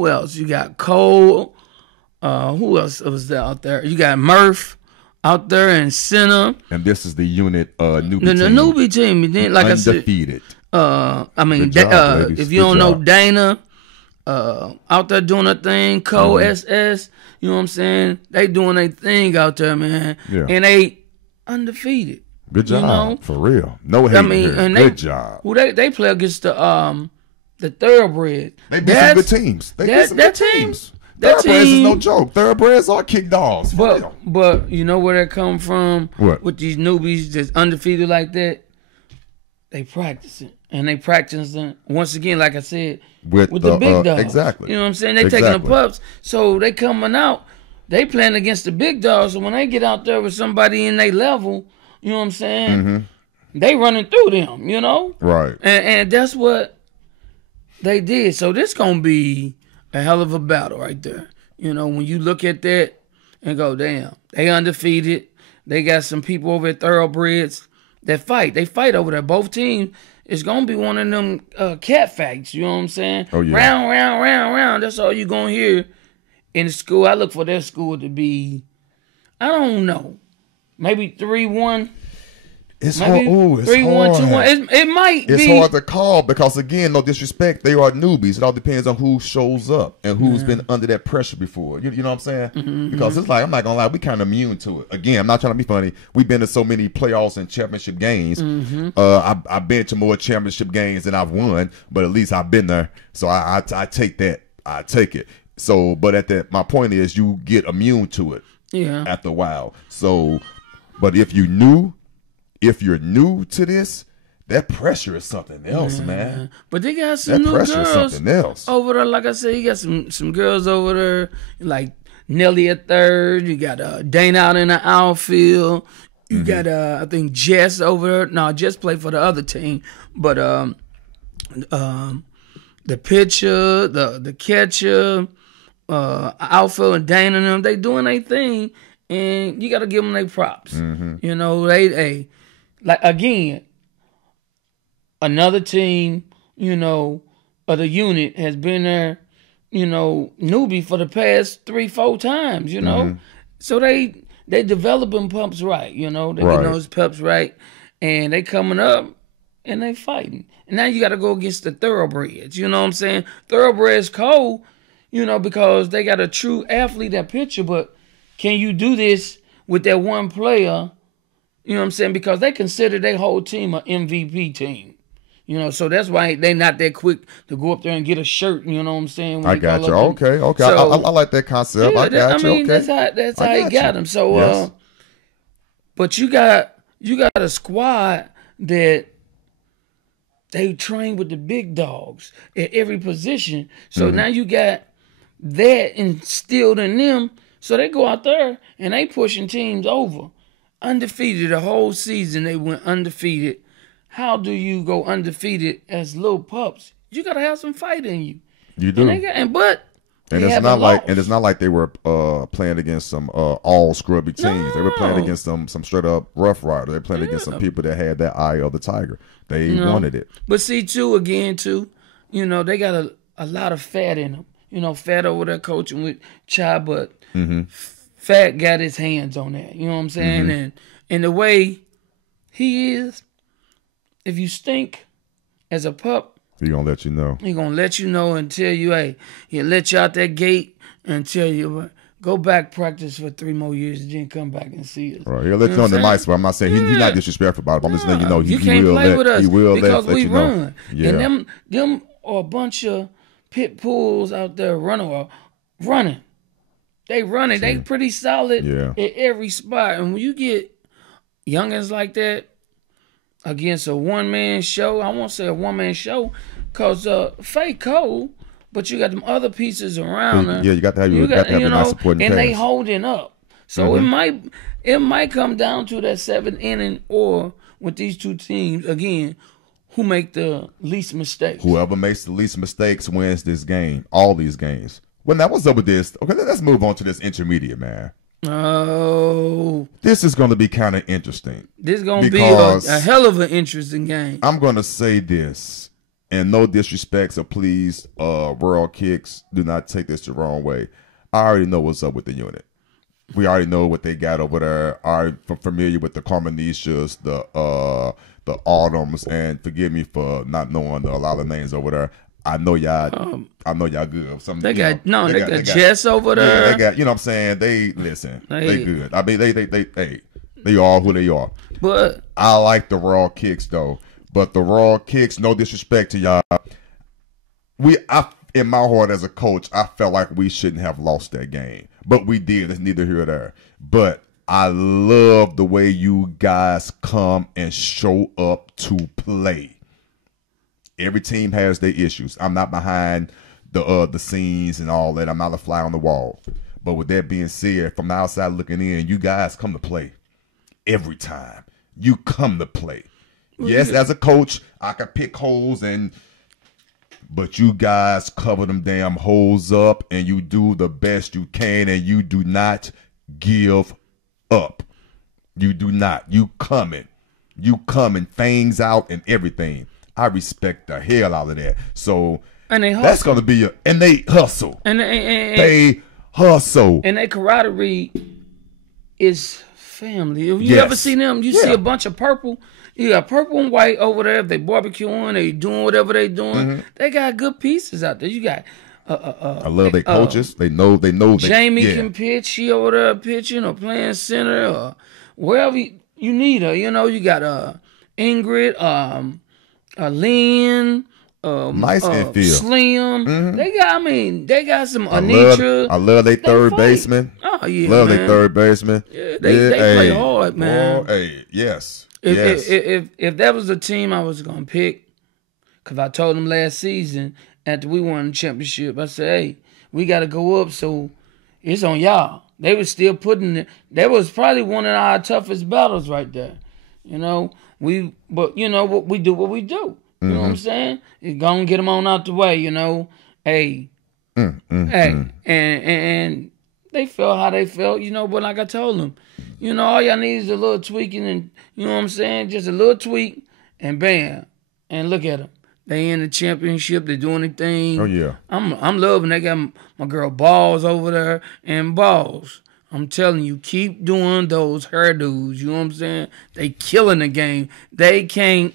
else? You got Cole. Who else was there out there? You got Murph out there in center. And this is the unit newbie the team. newbie team. And then, like Undefeated. I mean, job, if you don't know Dana, out there doing a thing, Co-SS, you know what I'm saying? They doing their thing out there, man. Yeah. And they undefeated. Good job, you know? for real. No hate here. And good job. Who they play against the Thoroughbred. They beat some good teams. They beat some good teams. That Thoroughbreds team, is no joke. Thoroughbreds are kick dogs. But you know where that come from? What? With these newbies that's undefeated like that? They practice it. And they practicing, once again, like I said, with the big dogs. Exactly. You know what I'm saying? They taking the pups. So they coming out, they playing against the big dogs. So when they get out there with somebody in their level, you know what I'm saying? They running through them, you know? Right. And that's what they did. So this going to be a hell of a battle right there. You know, when you look at that and go, damn, they undefeated. They got some people over at Thoroughbreds that fight. They fight over there. Both teams. It's going to be one of them cat fights, you know what I'm saying? Oh, yeah. Round. That's all you're going to hear in the school. I look for their school to be, I don't know, maybe 3-1. It's hard. Ooh, it's 3-1, hard. 2-1. It might be. It's hard to call because, again, no disrespect, they are newbies. It all depends on who shows up and who's been under that pressure before. You know what I'm saying? Because it's like, I'm not going to lie, we kind of immune to it. Again, I'm not trying to be funny. We've been to so many playoffs and championship games. I've been to more championship games than I've won, but at least I've been there. So I take that. I take it. So, but my point is you get immune to it after a while. So, but if you're new to this, that pressure is something else, man. But they got some new girls is something else over there. Like I said, you got some girls over there, like Nelly at third. You got Dana out in the outfield. You got I think Jess over there. No, Jess played for the other team, but the pitcher, the catcher, outfield, and Dana and them, they doing their thing, and you got to give them their props. You know, they like, again, another team, you know, of the unit has been there, you know, newbie for the past 3-4 times, you know. So they developing pups right, you know. They getting those pups right, and they coming up, and they fighting. And now you got to go against the Thoroughbreds, you know what I'm saying? Thoroughbreds cold, you know, because they got a true athlete, that pitcher, but can you do this with that one player? You know what I'm saying? Because they consider their whole team an MVP team. You know, so that's why they not that quick to go up there and get a shirt, you know what I'm saying? I got you. Okay. So, I like that concept. Yeah, I got you. Okay. That's how he got him. So, but you got a squad that they train with the big dogs at every position. So now you got that instilled in them. So they go out there and they pushing teams over. Undefeated the whole season, they went undefeated. How do you go undefeated as little pups? You gotta have some fight in you. You do. And it's not like they were playing against some all scrubby teams. No. They were playing against some straight up rough riders. They playing against some people that had that eye of the tiger. They wanted it. But see, too, you know, they got a lot of fat in them. You know, Fat over there coaching with Chai, but Fat got his hands on that. You know what I'm saying? And the way he is, if you stink as a pup, he gonna let you know. He gonna let you know and tell you, hey, he'll let you out that gate and tell you, Go back, practice for 3 more years, and then come back and see us. Right. He'll let you know in the nice way. I'm not saying he's not disrespectful about it. But I'm just letting you know you can't play with us because we run. Yeah. And them are a bunch of pit bulls out there running. They running. They pretty solid at every spot. And when you get youngins like that against a one-man show, I won't say a one-man show, because Faye Cole, but you got them other pieces around her. Yeah, you got to have your nice supporting and cast. they holding up. So it might come down to that 7th inning, or with these two teams again, who make the least mistakes. Whoever makes the least mistakes wins this game. All these games. Well, now what's up with this? Okay, let's move on to this intermediate, man. Oh, this is going to be kind of interesting. This is going to be a hell of an interesting game. I'm going to say this, and no disrespect, so please, World Kicks, do not take this the wrong way. I already know what's up with the unit. We already know what they got over there. I'm familiar with the Carmenicias, the Autumns, and forgive me for not knowing a lot of names over there. I know y'all good. They got Jess over there. Yeah, they got, you know what I'm saying? They good. I mean, they are who they are. But I like the Raw Kicks though. But the Raw Kicks, no disrespect to y'all. In my heart as a coach, I felt like we shouldn't have lost that game. But we did. It's neither here nor there. But I love the way you guys come and show up to play. Every team has their issues. I'm not behind the scenes and all that. I'm not a fly on the wall. But with that being said, from the outside looking in, you guys come to play every time. You come to play. Yes, as a coach, I can pick holes, but you guys cover them damn holes up, and you do the best you can, and you do not give up. You do not. You coming, fangs out and everything. I respect the hell out of that. So that's going to be and they hustle. And they hustle. And their camaraderie is family. If you ever see them, you see a bunch of purple. You got purple and white over there. If they barbecuing, they doing whatever they doing. They got good pieces out there. You got I love their coaches. They know. Jamie can pitch. She over there pitching or playing center or wherever you need her. You know, you got Ingrid, Lynn, nice infield. Slim. They got some Anitra. I love their third baseman. Oh yeah, love their third baseman. Yeah, they play hard, man. Yes. If that was the team I was gonna pick, because I told them last season after we won the championship, I said, hey, we got to go up, so it's on y'all. They was still putting it. That was probably one of our toughest battles right there. You know, but you know what we do. You know what I'm saying? It's gonna get them on out the way. You know, hey, and they felt how they felt. You know, but like I told them, you know, all y'all need is a little tweaking, and you know what I'm saying, just a little tweak, and bam, and look at them. They in the championship. They doing their thing. Oh yeah, I'm loving. They got my girl Balls over there, and Balls. I'm telling you, keep doing those hairdos. You know what I'm saying? They killing the game. They can't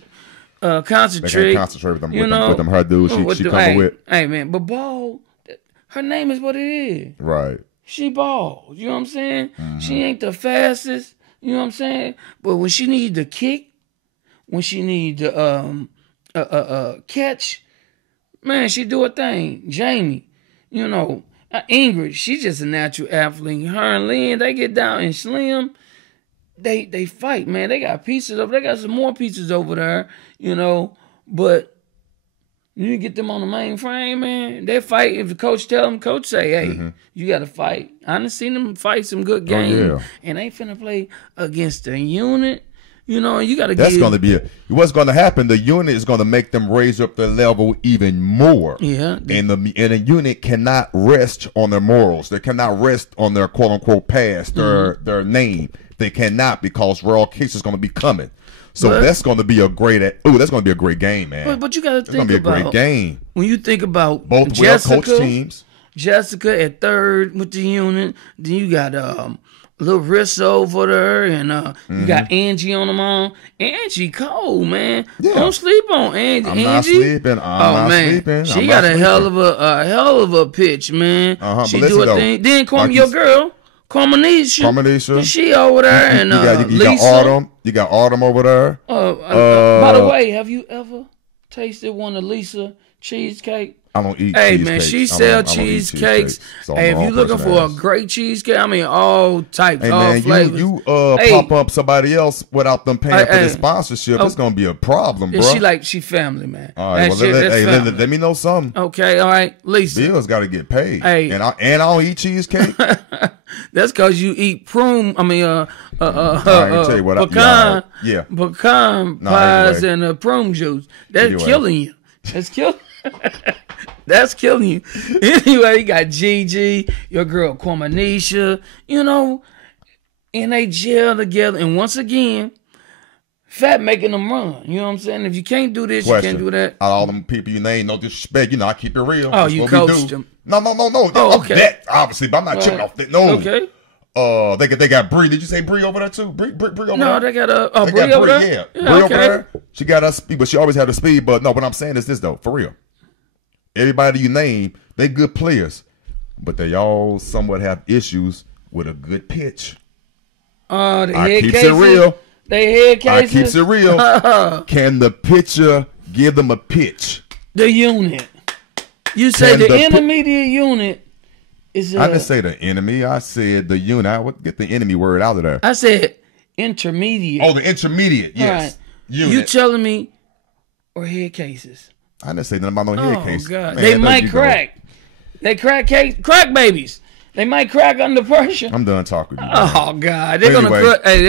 concentrate. They can't concentrate with them hairdos. She coming with. Hey man, but Ball, her name is what it is. Right. She balls. You know what I'm saying? She ain't the fastest. You know what I'm saying? But when she need to kick, when she need to catch, man, she do a thing. Jamie, you know. Ingrid, she's just a natural athlete. Her and Lynn, they get down and Slim, they fight, man. They got pieces of. They got some more pieces over there, you know. But you get them on the main frame, man. They fight. If the coach tell them, coach say, hey, you got to fight. I done seen them fight some good games, and they finna play against the unit. You know, you got to. That's going to be what's going to happen. The unit is going to make them raise up their level even more. Yeah, and the unit cannot rest on their morals. They cannot rest on their quote unquote past, their name. They cannot, because Raw Kicks is going to be coming. So that's going to be a great. That's going to be a great game, man. But you got to think about. It's going to be a great game. When you think about both well coached teams. Jessica at third with the unit. Then you got Larissa over there, and you got Angie on the mom. Angie cold, man. Yeah. Don't sleep on Angie. I'm not sleeping. I'm not sleeping. She got a hell of a pitch, man. She do a thing. Then your girl, Carmenisha. She over there, and Lisa. You got Autumn over there. By the way, have you ever tasted one of Lisa cheesecake? I don't eat Hey, cheesecakes. man, she sell cheesecakes. Hey, if you looking for a great cheesecake, I mean, all types, all flavors. You pop up somebody else without them paying for the sponsorship, it's going to be a problem, bro. She family, man. All right, let me know something. Okay, all right, Lisa. Bills got to get paid. Hey. And I don't eat cheesecake. That's because you eat prune, I mean, I can tell you what pecan pies and prune juice. That's killing you. That's killing you. Anyway, you got Gigi, your girl Carmenisha, and they gel together. And once again, Fat making them run. You know what I'm saying? If you can't do this, you can't do that. All them people you name, no disrespect. I keep it real. Oh, you coached them. No. Oh, okay. That, obviously, but I'm not chipping off that. No. Okay. They got Bree. Did you say Bree over there too? Bree over there? No, they got Bree over there. Yeah, Bree over there. She got her speed, but she always had the speed. But no, what I'm saying is this though, for real. Everybody you name, they good players, but they all somewhat have issues with a good pitch. I keeps it real. They head cases. I keeps it real. Can the pitcher give them a pitch? The unit. You say the intermediate unit is. I didn't say the enemy. I said the unit. I would get the enemy word out of there. I said intermediate. Oh, the intermediate. Yes. Right. Unit. You telling me or head cases? I didn't say nothing about no head cases. Oh God, they might crack. They crack babies. They might crack under pressure. I'm done talking to you. Oh God, they're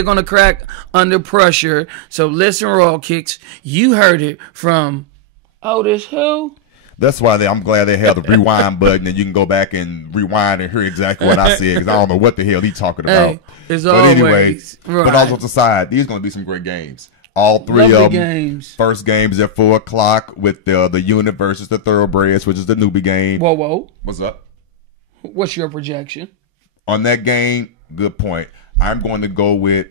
gonna crack under pressure. So listen, Raw Kicks, you heard it from oTISwHO. That's why I'm glad they have the rewind button, and you can go back and rewind and hear exactly what I said, because I don't know what the hell he's talking about. But anyway, right. But also aside, these are going to be some great games. All three of them. Games. First game is at 4 o'clock with the unit versus the thoroughbreds, which is the newbie game. Whoa. What's up? What's your projection? On that game, good point. I'm going to go with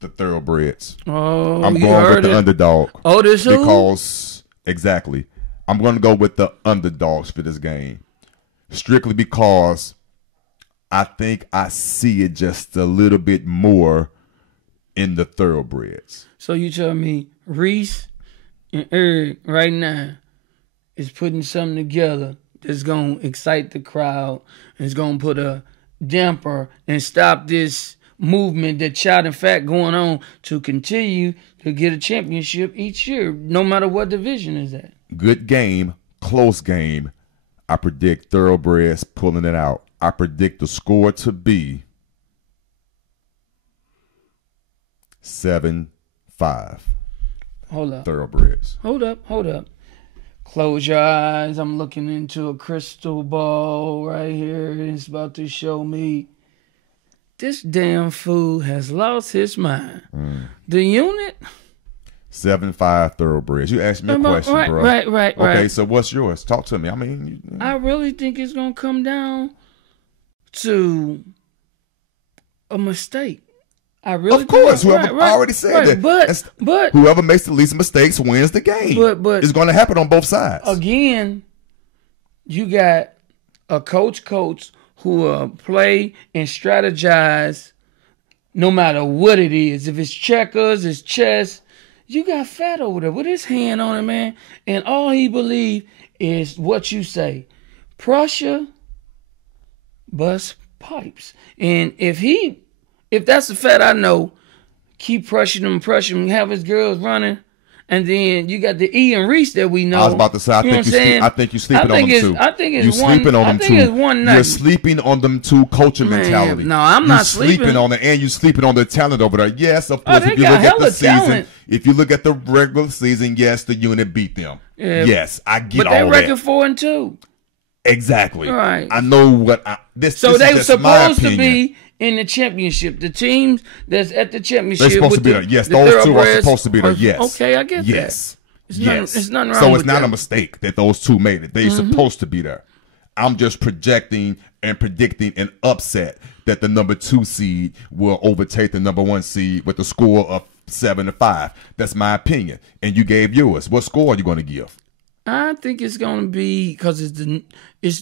the thoroughbreds. Oh, I'm going with the underdog. oTISwHO? Because, exactly. I'm going to go with the underdogs for this game. Strictly because I think I see it just a little bit more in the thoroughbreds. So you tell me Reese and Eric right now is putting something together that's going to excite the crowd and it's going to put a damper and stop this movement that Child and Fat going on to continue to get a championship each year, no matter what division is that. Good game, close game. I predict thoroughbreds pulling it out. I predict the score to be 7-5. Hold up. Thoroughbreds. Hold up. Close your eyes. I'm looking into a crystal ball right here. It's about to show me this damn fool has lost his mind. The unit? 7-5 thoroughbreds. You asked me a question, bro. Right. Okay, so what's yours? Talk to me. I mean, I really think it's going to come down to a mistake. I really of course, think, I already said that. But whoever makes the least mistakes wins the game. But it's going to happen on both sides. Again, you got a coach who play and strategize no matter what it is. If it's checkers, it's chess. You got Fat over there with his hand on it, man. And all he believe is what you say. Prussia bust pipes. And if that's the Fat I know, keep pressuring him, have his girls running. And then you got the E and Reese that we know. I was about to say, I think you're sleeping on them too. I think it's you're sleeping on them too. It's one night. You're sleeping on them too, coaching mentality. No, I'm not sleeping on it, and you're sleeping on the talent over there. Yes, of course. If you look at the season, if you look at the regular season, yes, the unit beat them. Yeah, yes, I get all that. But they're ranking 4-2. Exactly. Right. I know what this. So they were supposed to be in the championship. The teams that's at the championship. They're supposed to be there. Yes, those two are supposed to be there. Yes. Okay, I get that. Yes. It's nothing wrong so with it's not that. a mistake that those two made it. They're supposed to be there. I'm just projecting and predicting an upset that the number 2 seed will overtake the number 1 seed with a score of 7-5. That's my opinion. And you gave yours. What score are you going to give? I think it's going to be because it's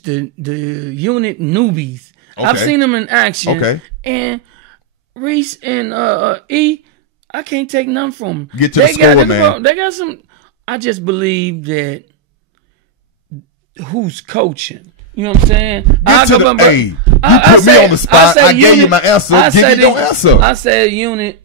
the unit newbies. Okay. I've seen them in action. Okay. And Reese and E, I can't take none from them. Get to the score, man. They got some. I just believe that who's coaching. You know what I'm saying? You put me on the spot. I gave you my answer. Give me your answer. I said unit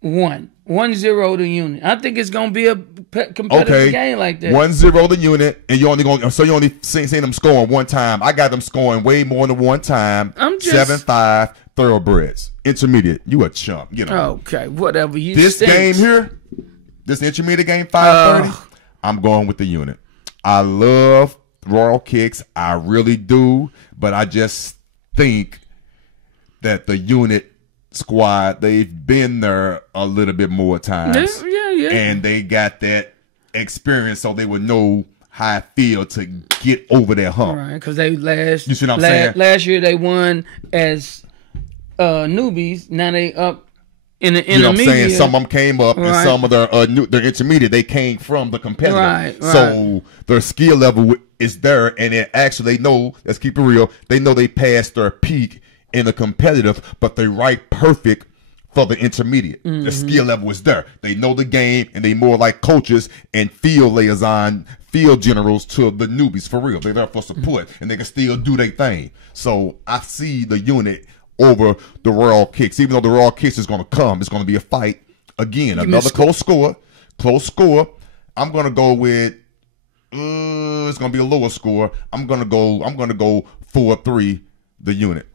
1. 1-0 the unit. I think it's gonna be a competitive game like that. 1-0 the unit, and you only seen them scoring one time. I got them scoring way more than one time. I'm just 7-5 thoroughbreds. Intermediate. You a chump. You know. Okay, whatever you. This game here, this intermediate game 5:30. I'm going with the unit. I love Royal Kicks. I really do, but I just think that the unit squad, they've been there a little bit more times. Yeah. And they got that experience, so they would know how I feel to get over that hump. Right, because they you see what I'm saying? Last year they won as newbies. Now they up in the intermediate. You know what I'm saying? Some of them came up, and some of their intermediate, they came from the competitive. Right. So their skill level is there, and it actually they know, let's keep it real, they know they passed their peak in the competitive, but they right perfect for the intermediate. Mm-hmm. The skill level is there. They know the game, and they more like coaches and field liaison, field generals to the newbies for real. They're there for support, and they can still do their thing. So I see the unit over the Royal Kicks. Even though the Royal Kicks is going to come, it's going to be a fight again. Another close score. I'm going to go with. It's going to be a lower score. I'm going to go 4-3 the unit.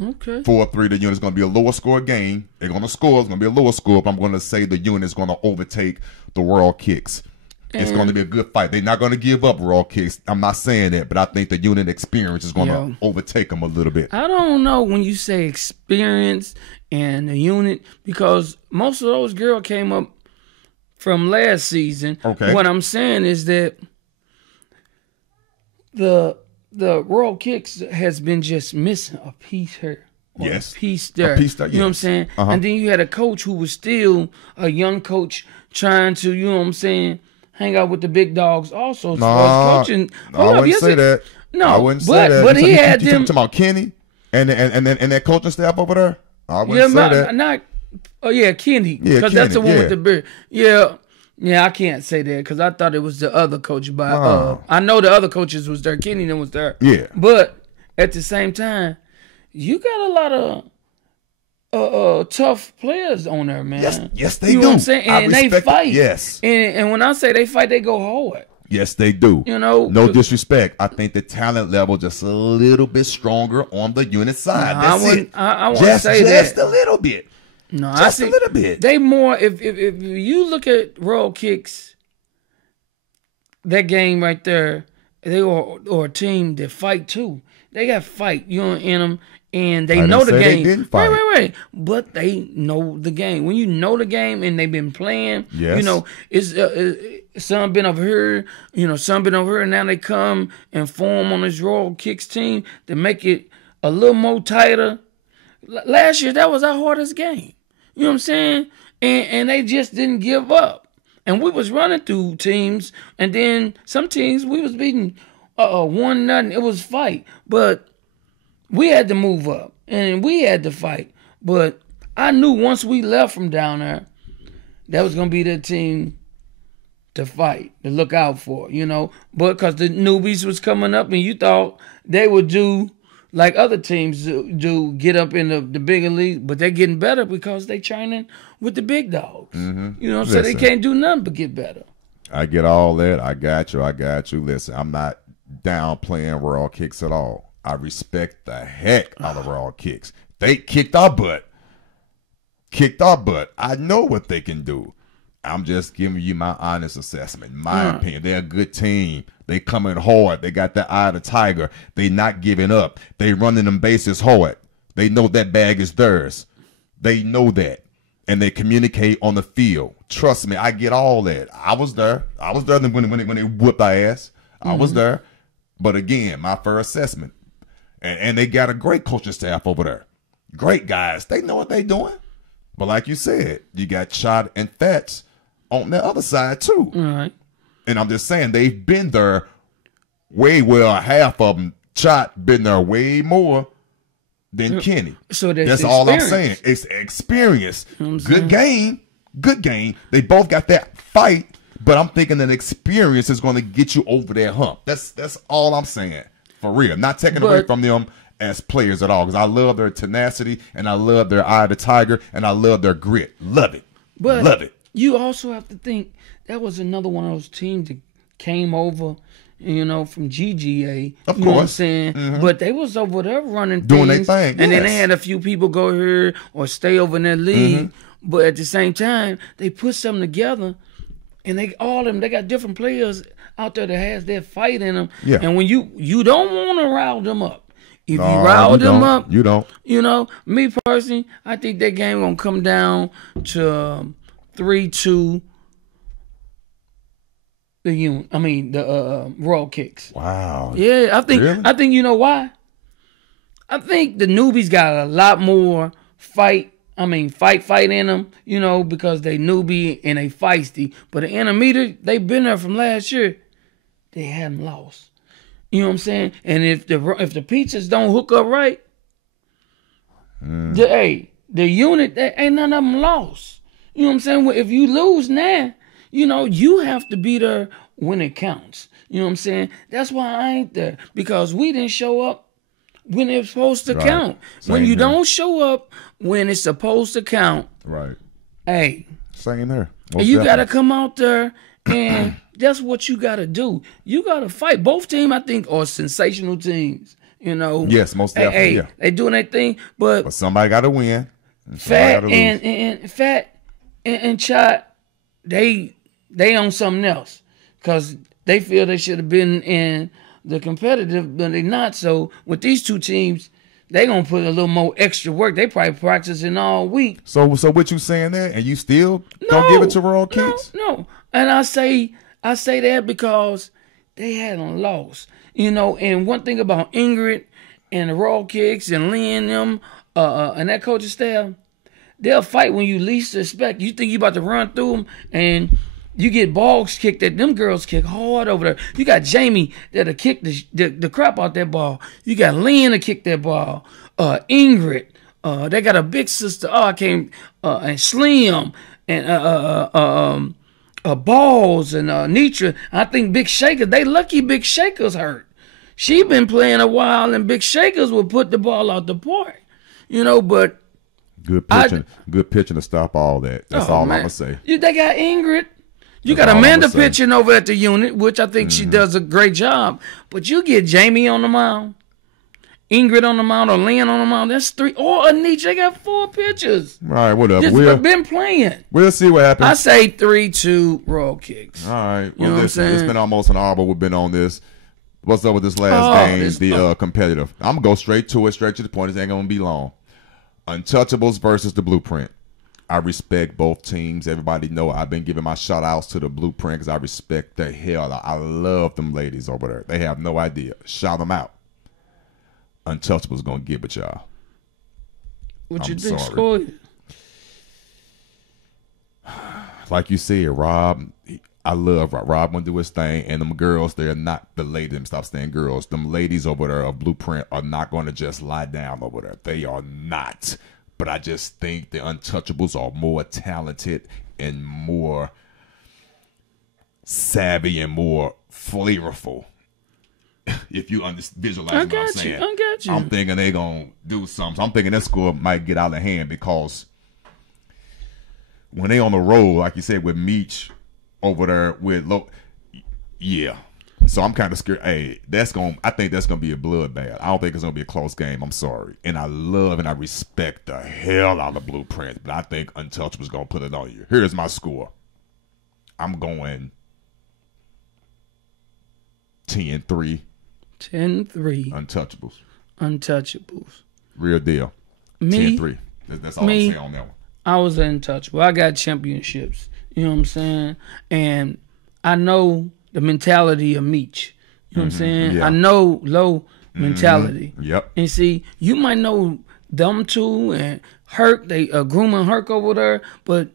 Okay. 4-3 the unit is going to be a lower score game. They're going to score. It's going to be a lower score, but I'm going to say the unit is going to overtake the Royal Kicks. It's going to be a good fight. They're not going to give up Royal Kicks. I'm not saying that, but I think the unit experience is going to overtake them a little bit. I don't know when you say experience and the unit, because most of those girls came up from last season. Okay. What I'm saying is that the Royal Kicks has been just missing a piece here. Yes. A piece there. You know what I'm saying? And then you had a coach who was still a young coach trying to, you know what I'm saying, hang out with the big dogs also. Coaching. I wouldn't say that. No, I wouldn't say that. But he had them. You talking about Kenny and that coaching staff over there? I wouldn't say that. Kenny. Because that's the one with the beard. Yeah, I can't say that because I thought it was the other coach. But I know the other coaches was there. Kenny was there. Yeah. But at the same time, you got a lot of tough players on there, man. Yes, they do. You know what I'm saying? And they fight. Yes. And when I say they fight, they go hard. Yes, they do. You know, no disrespect. I think the talent level just a little bit stronger on the unit side. I wouldn't say that. Just a little bit. No, just a little bit. They more. If you look at Royal Kicks, that game right there, they are a team that fight too. They got fight, in them, and they know the game. They didn't fight. Right. But they know the game. When you know the game and they've been playing, it's some been over here, some been over here, and now they come and form on this Royal Kicks team to make it a little more tighter. Last year, that was our hardest game. You know what I'm saying? And they just didn't give up. And we was running through teams, and then some teams we was beating 1-0. It was fight. But we had to move up, and we had to fight. But I knew once we left from down there, that was going to be the team to fight, to look out for, But because the newbies was coming up, and you thought they would do like other teams do, get up in the bigger league, but they're getting better because they training with the big dogs. Mm-hmm. So they can't do nothing but get better. I get all that. I got you. Listen, I'm not downplaying Royal Kicks at all. I respect the heck out of Royal Kicks. They kicked our butt. I know what they can do. I'm just giving you my honest assessment. My opinion. They're a good team. They coming hard. They got the eye of the tiger. They not giving up. They running them bases hard. They know that bag is theirs. They know that. And they communicate on the field. Trust me, I get all that. I was there. When they whooped our ass. I was there. But again, my first assessment, and they got a great coaching staff over there. Great guys. They know what they doing. But like you said, you got Shot and Fats on the other side too. All right. And I'm just saying, they've been there way well. Half of them, Shot, been there way more than Kenny. So that's all I'm saying. It's experience. Good game. Good game. They both got that fight, but I'm thinking that experience is going to get you over that hump. That's all I'm saying. For real. Not taking away from them as players at all, because I love their tenacity, and I love their eye of the tiger, and I love their grit. Love it. But love it. You also have to think that was another one of those teams that came over, you know, from GGA. Of you course. know what I'm saying? But they was over there running doing things, their thing. and then they had a few people go here or stay over in their league. But at the same time, they put something together, and they got different players out there that has that fight in them. Yeah. And when you don't want to rile them up. If you rile them up, you don't. You know, me personally, I think that game gonna come down to 3-2. The Royal Kicks. Wow. Yeah, I think. Really? I think you know why. I think the newbies got a lot more fight in them, you know, because they newbie and they feisty. But the intermediate, they been there from last year. They haven't lost. You know what I'm saying? And if the pizzas don't hook up right, the unit, ain't none of them lost. You know what I'm saying? If you lose now, you know, you have to be there when it counts. You know what I'm saying? That's why I ain't there, because we didn't show up when it's supposed to count. When you don't show up when it's supposed to count, right? Hey, same there. You got to come out there, and that's what you got to do. You got to fight. Both teams, I think, are sensational teams. You know. Yes, most definitely. Yeah. They doing their thing, but somebody got to win. Fat and Chot, they on something else, because they feel they should have been in the competitive, but they not. So with these two teams, they gonna put a little more extra work. They probably practicing all week. So what you saying there? And you still don't give it to Royal Kicks? No. And I say that because they hadn't lost. You know, and one thing about Ingrid and the Royal Kicks and Lynn them and that coaching staff, they'll fight when you least expect. You think you about to run through them, and you get balls kicked at them. Girls kick hard over there. You got Jamie that'll kick the crap out that ball. You got Lynn to kick that ball. Ingrid, they got a big sister. And Slim and Balls and Nitra. I think Big Shaker. They lucky Big Shaker's hurt. She been playing a while, and Big Shakers will put the ball out the park. You know, but good pitching to stop all that. That's all I'm gonna say. They got Ingrid. You got Amanda pitching over at the unit, which I think she does a great job. But you get Jamie on the mound, Ingrid on the mound, or Lynn on the mound. That's 3. Or Anitra. They got 4 pitchers. All right, whatever. We've been playing. We'll see what happens. I say 3-2 Royal Kicks. All right. Well, listen, it's been almost an hour, but we've been on this. What's up with this last game? The competitive. I'm going to go straight to it, straight to the point. It ain't going to be long. Untouchables versus the Blueprint. I respect both teams. Everybody know I've been giving my shout outs to the Blueprint because I respect the hell. I love them ladies over there. They have no idea. Shout them out. Untouchables gonna give it y'all. What you think score? Like you said, Rob. I love Rob. Rob gonna do his thing, and them girls, they're not the ladies. Stop saying girls. Them ladies over there of Blueprint are not gonna just lie down over there. They are not. But I just think the Untouchables are more talented and more savvy and more flavorful. If you visualize what I'm saying. I got you. I'm thinking they're going to do something. I'm thinking that score might get out of hand, because when they on the road, like you said, with Meech over there with yeah. So I'm kind of scared. Hey, I think that's gonna be a bloodbath. I don't think it's gonna be a close game. I'm sorry. And I love and I respect the hell out of Blueprint, but I think Untouchables gonna put it on you. Here's my score. I'm going 10-3. 10-3. Untouchables. Real deal. Me. 10-3. That's all I'm saying on that one. I was untouchable. I got championships. You know what I'm saying? And I know the mentality of Meech. You know what I'm saying? Yeah. I know low mentality. Yep. And see, you might know them two and Herc, they grooming Herc over there, but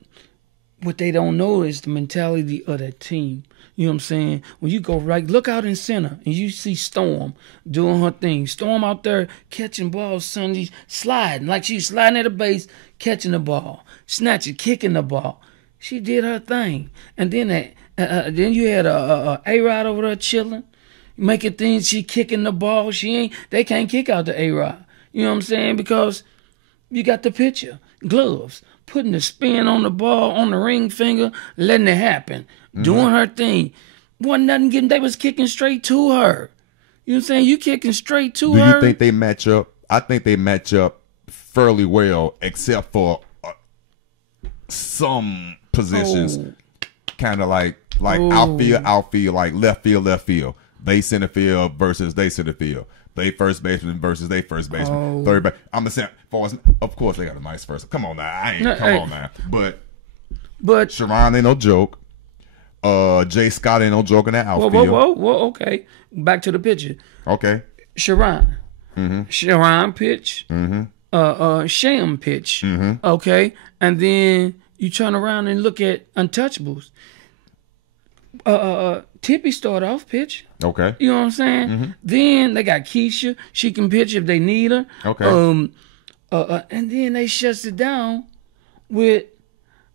what they don't know is the mentality of that team. You know what I'm saying? When you go right, look out in center and you see Storm doing her thing. Storm out there catching balls, Sunday sliding like she's sliding at the base, catching the ball, snatching, kicking the ball. She did her thing, and then then you had a A-Rod over there chilling, making things. She kicking the ball. They can't kick out the A-Rod. You know what I'm saying? Because you got the picture, gloves, putting the spin on the ball, on the ring finger, letting it happen, doing her thing. Wasn't nothing getting. They was kicking straight to her. You know what I'm saying? You kicking straight to her. Do you think they match up? I think they match up fairly well, except for some positions, kind of like outfield, like left field. They center field versus they center field. They first baseman versus they first baseman. Third base. I'm gonna say, of course they got a nice first. Come on now, come on now. But Sharon ain't no joke. Jay Scott ain't no joke in that outfield. Whoa. Okay, back to the pitcher. Okay. Sharon. Sharon pitch. Sham pitch. Okay, and then you turn around and look at untouchables. Tippy start off pitch. Okay. You know what I'm saying? Then they got Keisha. She can pitch if they need her. Okay. And then they shuts it down with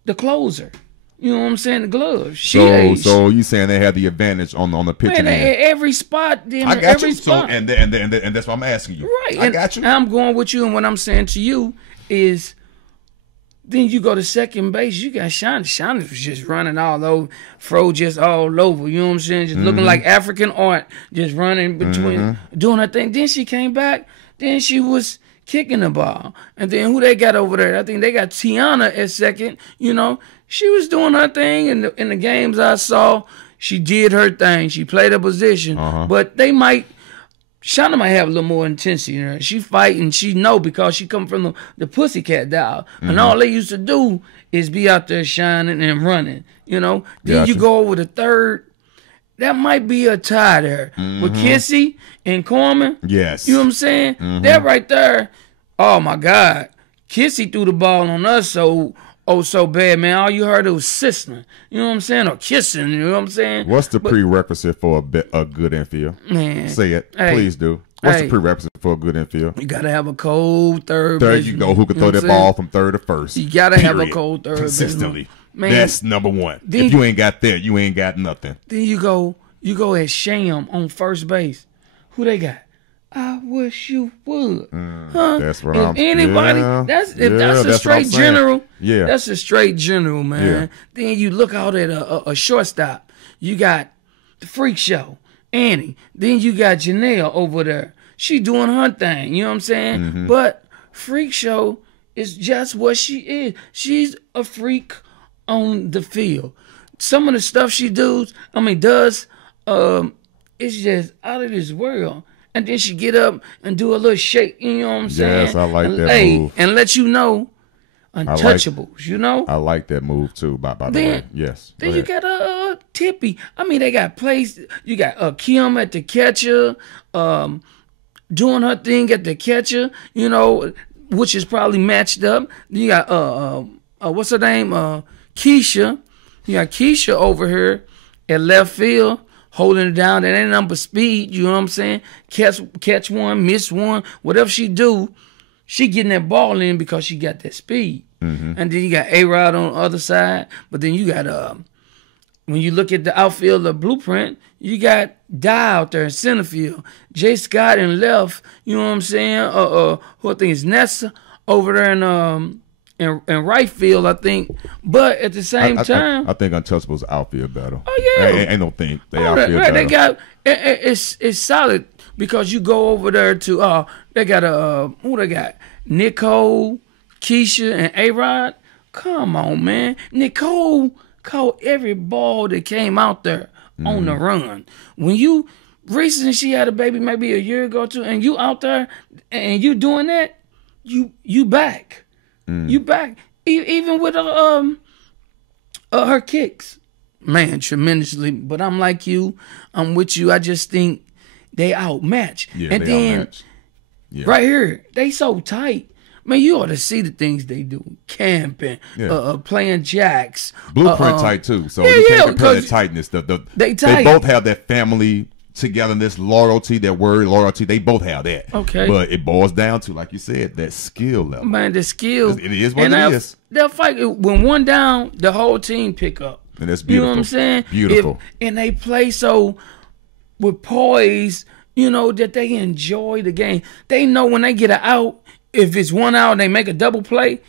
the closer. You know what I'm saying? The gloves. So you saying they had the advantage on the pitching end? Every spot. I got every you. Spot. So and that's what I'm asking you. Right. I got you. And I'm going with you, and what I'm saying to you is, then you go to second base. You got Shonda. Shonda was just running all over, Fro just all over. You know what I'm saying? Just looking like African art, just running between, doing her thing. Then she came back. Then she was kicking the ball. And then who they got over there? I think they got Tiana at second. You know, she was doing her thing. In the games I saw, she did her thing. She played her position. But Shauna might have a little more intensity in her. She fighting, she know, because she come from the Pussycat Doll. And all they used to do is be out there shining and running, you know. Then you go over the third. That might be a tie there. With Kissy and Corman. Yes. You know what I'm saying? That right there, oh my God. Kissy threw the ball on us so bad, man. All you heard was sizzling. You know what I'm saying? Or kissing. You know what I'm saying? What's the prerequisite for a good infield? Man. Say it. Please do. What's the prerequisite for a good infield? You got to have a cold third baseman. There you go. Who can throw that ball from third to first. You got to have a cold third consistently. Man. That's number one. If you ain't got that, you ain't got nothing. Then you go at Sham on first base. Who they got? I wish you would. That's what I'm saying. That's a straight general. Yeah. That's a straight general, man. Yeah. Then you look out at a shortstop. You got the Freak Show, Annie. Then you got Janelle over there. She doing her thing. You know what I'm saying? But Freak Show is just what she is. She's a freak on the field. Some of the stuff she does, it's just out of this world. And then she get up and do a little shake, you know what I'm saying? Yes, I like that move. And let you know, untouchables, you know? I like that move too, by the way. Yes. Then you got Tippy. I mean, they got plays. You got Kim at the catcher, doing her thing at the catcher, you know, which is probably matched up. You got, what's her name? Keisha. You got Keisha over here at left field, holding it down. That ain't nothing but speed, you know what I'm saying? Catch one, miss one, whatever she do, she getting that ball in because she got that speed. And then you got A-Rod on the other side. But then you got, when you look at the outfield, the blueprint, you got Di out there in center field. Jay Scott in left, you know what I'm saying? Who I think is Nessa over there in right field, I think. But at the same time, I think Untouchable's outfield better. Oh yeah, ain't no thing. They outfield better. They got it's solid because you go over there to they got who they got? Nicole, Keisha, and A-Rod. Come on, man. Nicole caught every ball that came out there on the run. When you recently she had a baby maybe a year ago or two, and you out there and you doing that, you back. You back. Even with her kicks. Man, tremendously. But I'm like you. I'm with you. I just think they outmatched. Yeah, and they then outmatched. Yeah. right here, they so tight. Man, you ought to see the things they do. Camping, playing jacks. Blueprint tight too. So yeah, you can't yeah, compare the 'cause tightness. they They tight. both have that family togetherness, loyalty, that word loyalty. They both have that. Okay. But it boils down to, like you said, that skill level. Man, the skill. It is what it is. They'll fight. When one down, the whole team pick up. And that's You beautiful. know what I'm saying? Beautiful. And they play so with poise, you know, that they enjoy the game. They know when they get an out, if it's one out and they make a double play,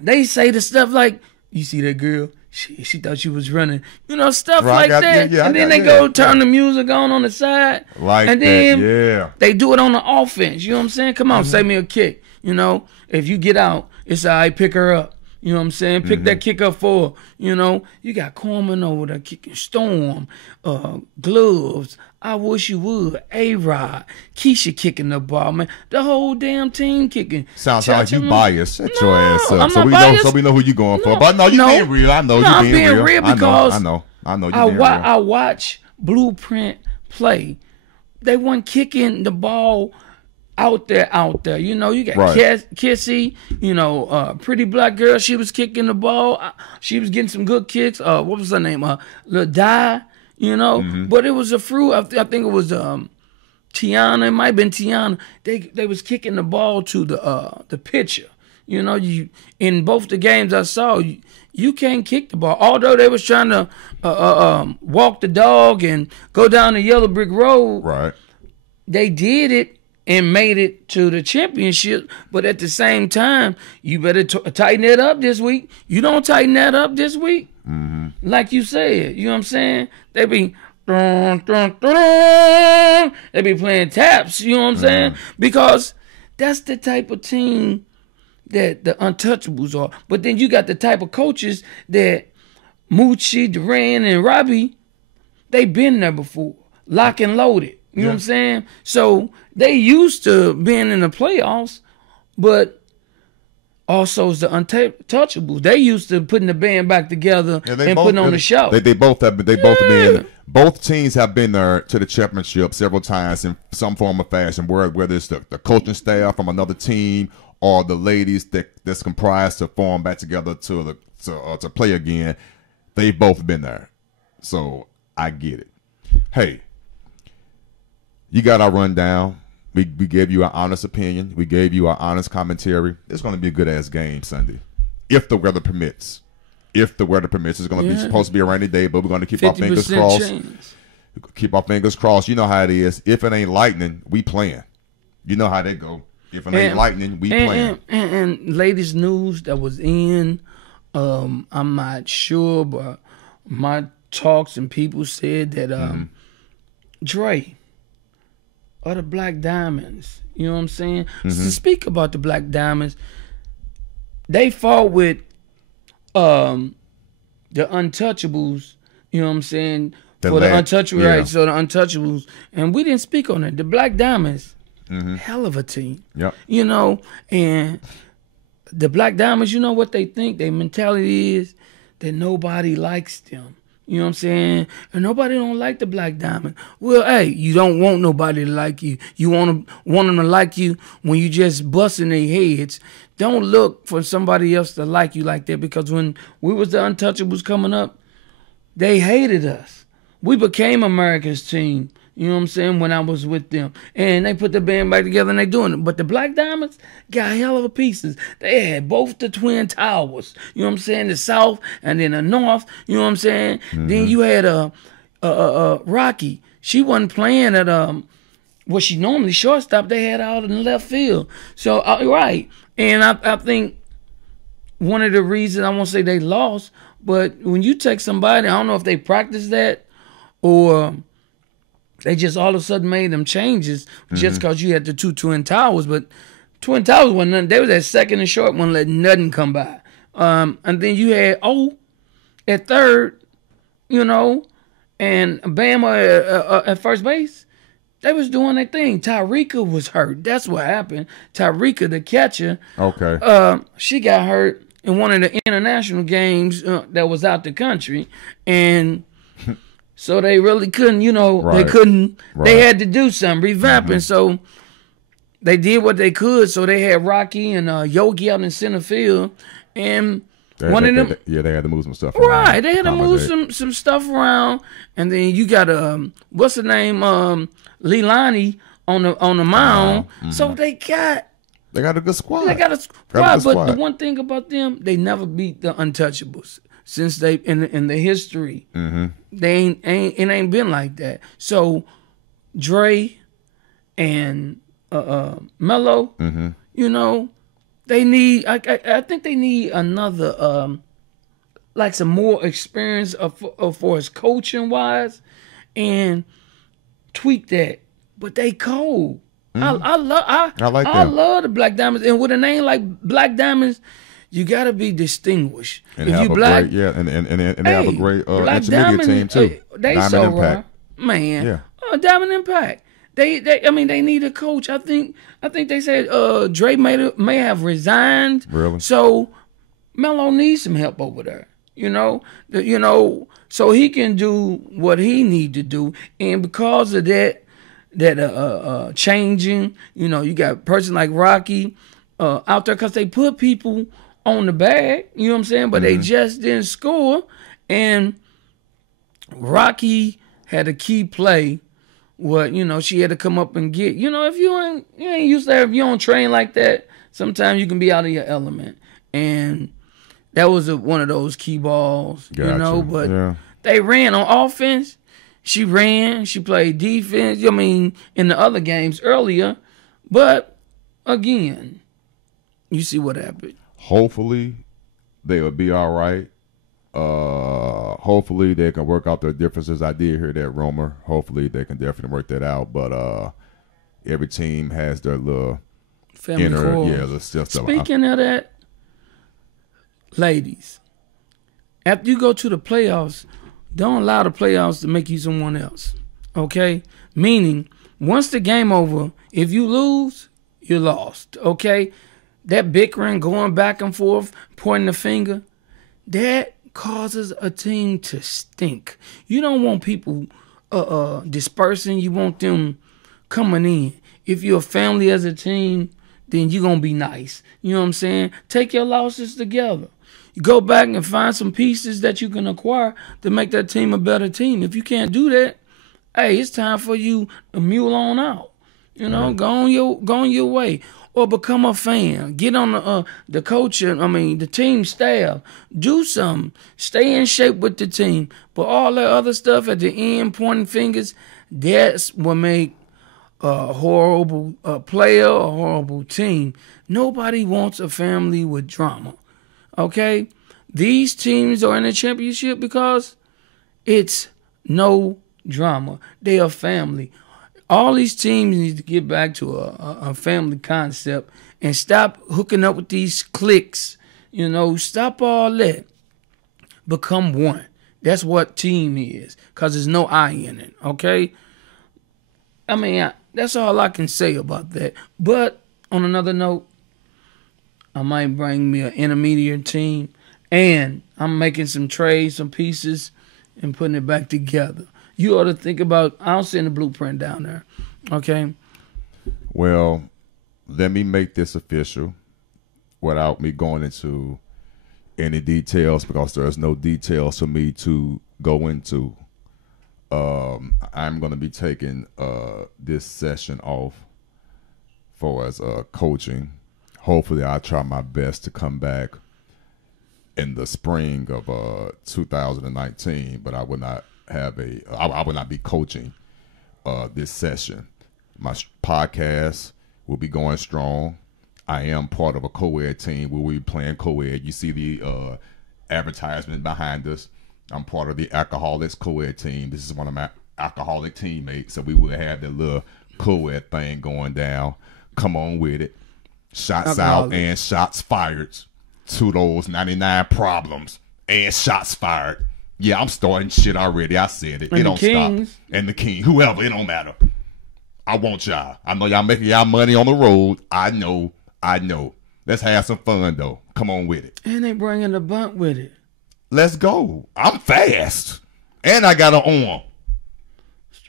they say the stuff like, you see that girl? She thought she was running. You know, stuff like that. And then they go turn the music on the side. And then they do it on the offense. You know what I'm saying? Come on, save me a kick. You know, if you get out, it's all right, pick her up. You know what I'm saying? Pick that kick up for her. You know, you got Coleman over there kicking Storm, Gloves, I Wish You Would, A-Rod, Keisha kicking the ball, man. The whole damn team kicking. Sounds like you biased. Shut your ass up. I'm So not we biased. know who you going for. But no, you being real. I know I'm you being real real. because I know you being real. I watch Blueprint play. They weren't kicking the ball out there. You know, you got Kissy, you know, pretty black girl. She was kicking the ball. She was getting some good kicks. What was her name? Lil Di, you know. But it was a fruit. I think it was Tiana. It might have been Tiana. They was kicking the ball to the pitcher. You know, in both the games I saw, you can't kick the ball. Although they was trying to walk the dog and go down the yellow brick road. Right. They did it and made it to the championship, but at the same time, you better tighten it up this week. You don't tighten that up this week, like you said. You know what I'm saying? They be playing taps. You know what I'm saying? Because that's the type of team that the Untouchables are. But then you got the type of coaches that Moochie, Duran, and Robbie, they been there before, lock and loaded. You know what I'm saying? So they used to being in the playoffs, but also it's the Untouchables. They used to putting the band back together and putting on the show. They both have been. Both teams have been there to the championship several times in some form or fashion. Whether it's the coaching staff from another team or the ladies that's comprised to form back together to play again, they've both been there. So I get it. Hey. You got our rundown. We gave you our honest opinion. We gave you our honest commentary. It's going to be a good-ass game Sunday, if the weather permits. If the weather permits. It's going to be supposed to be a rainy day, but we're going to keep our fingers crossed. Keep our fingers crossed. You know how it is. If it ain't lightning, we playing. You know how that go. If it ain't lightning, we playing. And latest news that was in, I'm not sure, but my talks and people said that Dre, or the Black Diamonds, you know what I'm saying? To speak about the Black Diamonds, they fought with the Untouchables, you know what I'm saying? The Untouchables, right? So the Untouchables, and we didn't speak on it. The Black Diamonds, hell of a team. Yep. You know, and the Black Diamonds, you know what they think? Their mentality is that nobody likes them. You know what I'm saying? And nobody don't like the Black Diamond. Well, hey, you don't want nobody to like you. You want them to like you when you just busting their heads. Don't look for somebody else to like you like that, because when we was the Untouchables coming up, they hated us. We became America's team. You know what I'm saying? When I was with them. And they put the band back together and they doing it. But the Black Diamonds got hell of a pieces. They had both the Twin Towers. You know what I'm saying? The South and then the North. You know what I'm saying? Then you had Rocky. She wasn't playing at what she normally shortstop. They had out in the left field. So, right. And I think one of the reasons, I won't say they lost, but when you take somebody, I don't know if they practiced that or they just all of a sudden made them changes just because you had the two Twin Towers. But Twin Towers wasn't nothing. They was at second and short, wouldn't let nothing come by. And then you had O at third, you know, and Bama at first base. They was doing their thing. Tyrika was hurt. That's what happened. Tyrika, the catcher, she got hurt in one of the international games that was out the country. And So they really couldn't, Right. they couldn't. Right. They had to do something, revamping. So they did what they could. So they had Rocky and Yogi out in center field, and they had to move some stuff around. Right, they had to move some stuff around, and then you got what's the name, Leilani on the mound. So they got a good squad. They got a squad, but the one thing about them, they never beat the Untouchables since they in the history. They it ain't been like that. So Dre and Melo, they need. I think they need another like some more experience for his coaching wise, and tweak that. But they cold. I love the Black Diamonds, and with a name like Black Diamonds, you gotta be distinguished. And if you black, and they have a great intermediate team too. They Diamond so Impact. man. Yeah. Diamond Impact. They need a coach. I think they said Dre may have resigned. Really? So Melo needs some help over there. So he can do what he need to do, and because of that changing, you got a person like Rocky out there because they put people on the bag, you know what I'm saying? But they just didn't score, and Rocky had a key play. What she had to come up and get. If you ain't used to that, if you don't train like that, sometimes you can be out of your element, and that was one of those key balls, Gotcha. But they ran on offense. She ran. She played defense. In the other games earlier. But, again, you see what happened. Hopefully, they will be all right. Hopefully, they can work out their differences. I did hear that rumor. Hopefully, they can definitely work that out. But every team has their little family core. Yeah, Speaking of that, ladies, after you go to the playoffs, don't allow the playoffs to make you someone else, okay? Meaning, once the game over, if you lose, you lost, okay? That bickering, going back and forth, pointing the finger, that causes a team to stink. You don't want people dispersing. You want them coming in. If you're a family as a team, then you're going to be nice. You know what I'm saying? Take your losses together. You go back and find some pieces that you can acquire to make that team a better team. If you can't do that, hey, it's time for you to mule on out. Go on your way. Or become a fan. Get on the coach, the team staff. Do something. Stay in shape with the team. But all that other stuff at the end, pointing fingers, that's what make a horrible player, a horrible team. Nobody wants a family with drama. Okay? These teams are in the championship because it's no drama. They are family. All these teams need to get back to a family concept and stop hooking up with these cliques. Stop all that. Become one. That's what team is, because there's no I in it, okay? That's all I can say about that. But on another note, I might bring me an intermediate team, and I'm making some trades, some pieces, and putting it back together. You ought to think about, I'll send the blueprint down there, okay? Well, let me make this official without me going into any details, because there's no details for me to go into. I'm going to be taking this session off for as coaching. Hopefully, I'll try my best to come back in the spring of 2019, but I will not I will not be coaching this session. My podcast will be going strong. I am part of a co-ed team where we're playing co-ed. You see the advertisement behind us. I'm part of the Alcoholics co-ed team. This is one of my alcoholic teammates, so we will have the little co-ed thing going down. Come on with it. Shots out and shots fired to those 99 problems and shots fired. Yeah, I'm starting shit already. I said it. And it don't Kings. stop. And the King, whoever, it don't matter. I want y'all. I know y'all making y'all money on the road. I know. Let's have some fun, though. Come on with it. And they bringing the bunt with it. Let's go. I'm fast. And I got an arm.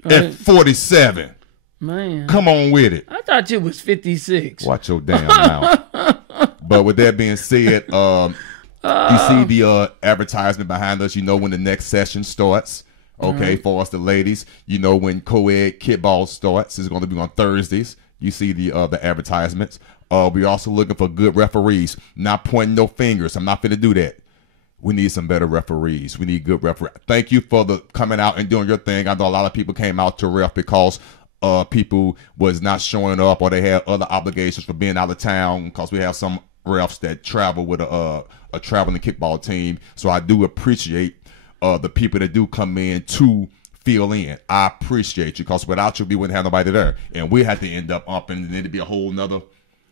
at 47. Man. Come on with it. I thought it was 56. Watch your damn mouth. But with that being said, you see the advertisement behind us. You know when the next session starts. Okay, for us the ladies, you know when co-ed kickball starts. It's going to be on Thursdays. You see the advertisements. We're also looking for good referees. Not pointing no fingers. I'm not going to do that. We need some better referees. We need good referees. Thank you for the coming out and doing your thing. I know a lot of people came out to ref because people was not showing up or they had other obligations for being out of town, because we have some refs that travel with a traveling kickball team. So I do appreciate the people that do come in to fill in. I appreciate you, because without you, we wouldn't have nobody there. And we had to end up upping, and it'd be a whole nother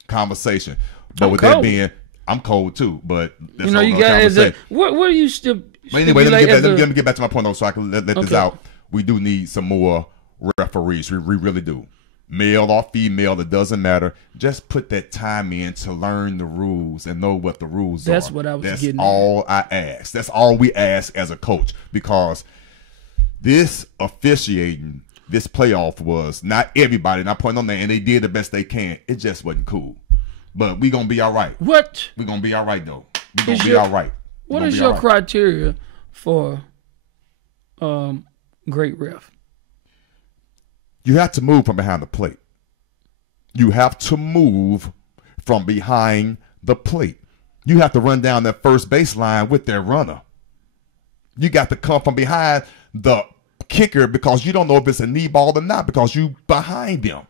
conversation. But with that being, I'm cold too, but that's you got what are you still? But anyway, let me get back to my point though, so I can let this out. We do need some more referees. We really do. Male or female, it doesn't matter. Just put that time in to learn the rules and know what the rules are. That's what I was getting at. That's all I ask. That's all we ask as a coach, because this officiating, this playoff was not everybody, not pointing on that, and they did the best they can. It just wasn't cool. But we gonna be all right. What? We gonna be all right though. We gonna be all right. What is your criteria for great ref? You have to move from behind the plate. You have to move from behind the plate. You have to run down that first baseline with their runner. You got to come from behind the kicker, because you don't know if it's a knee ball or not, because you behind them.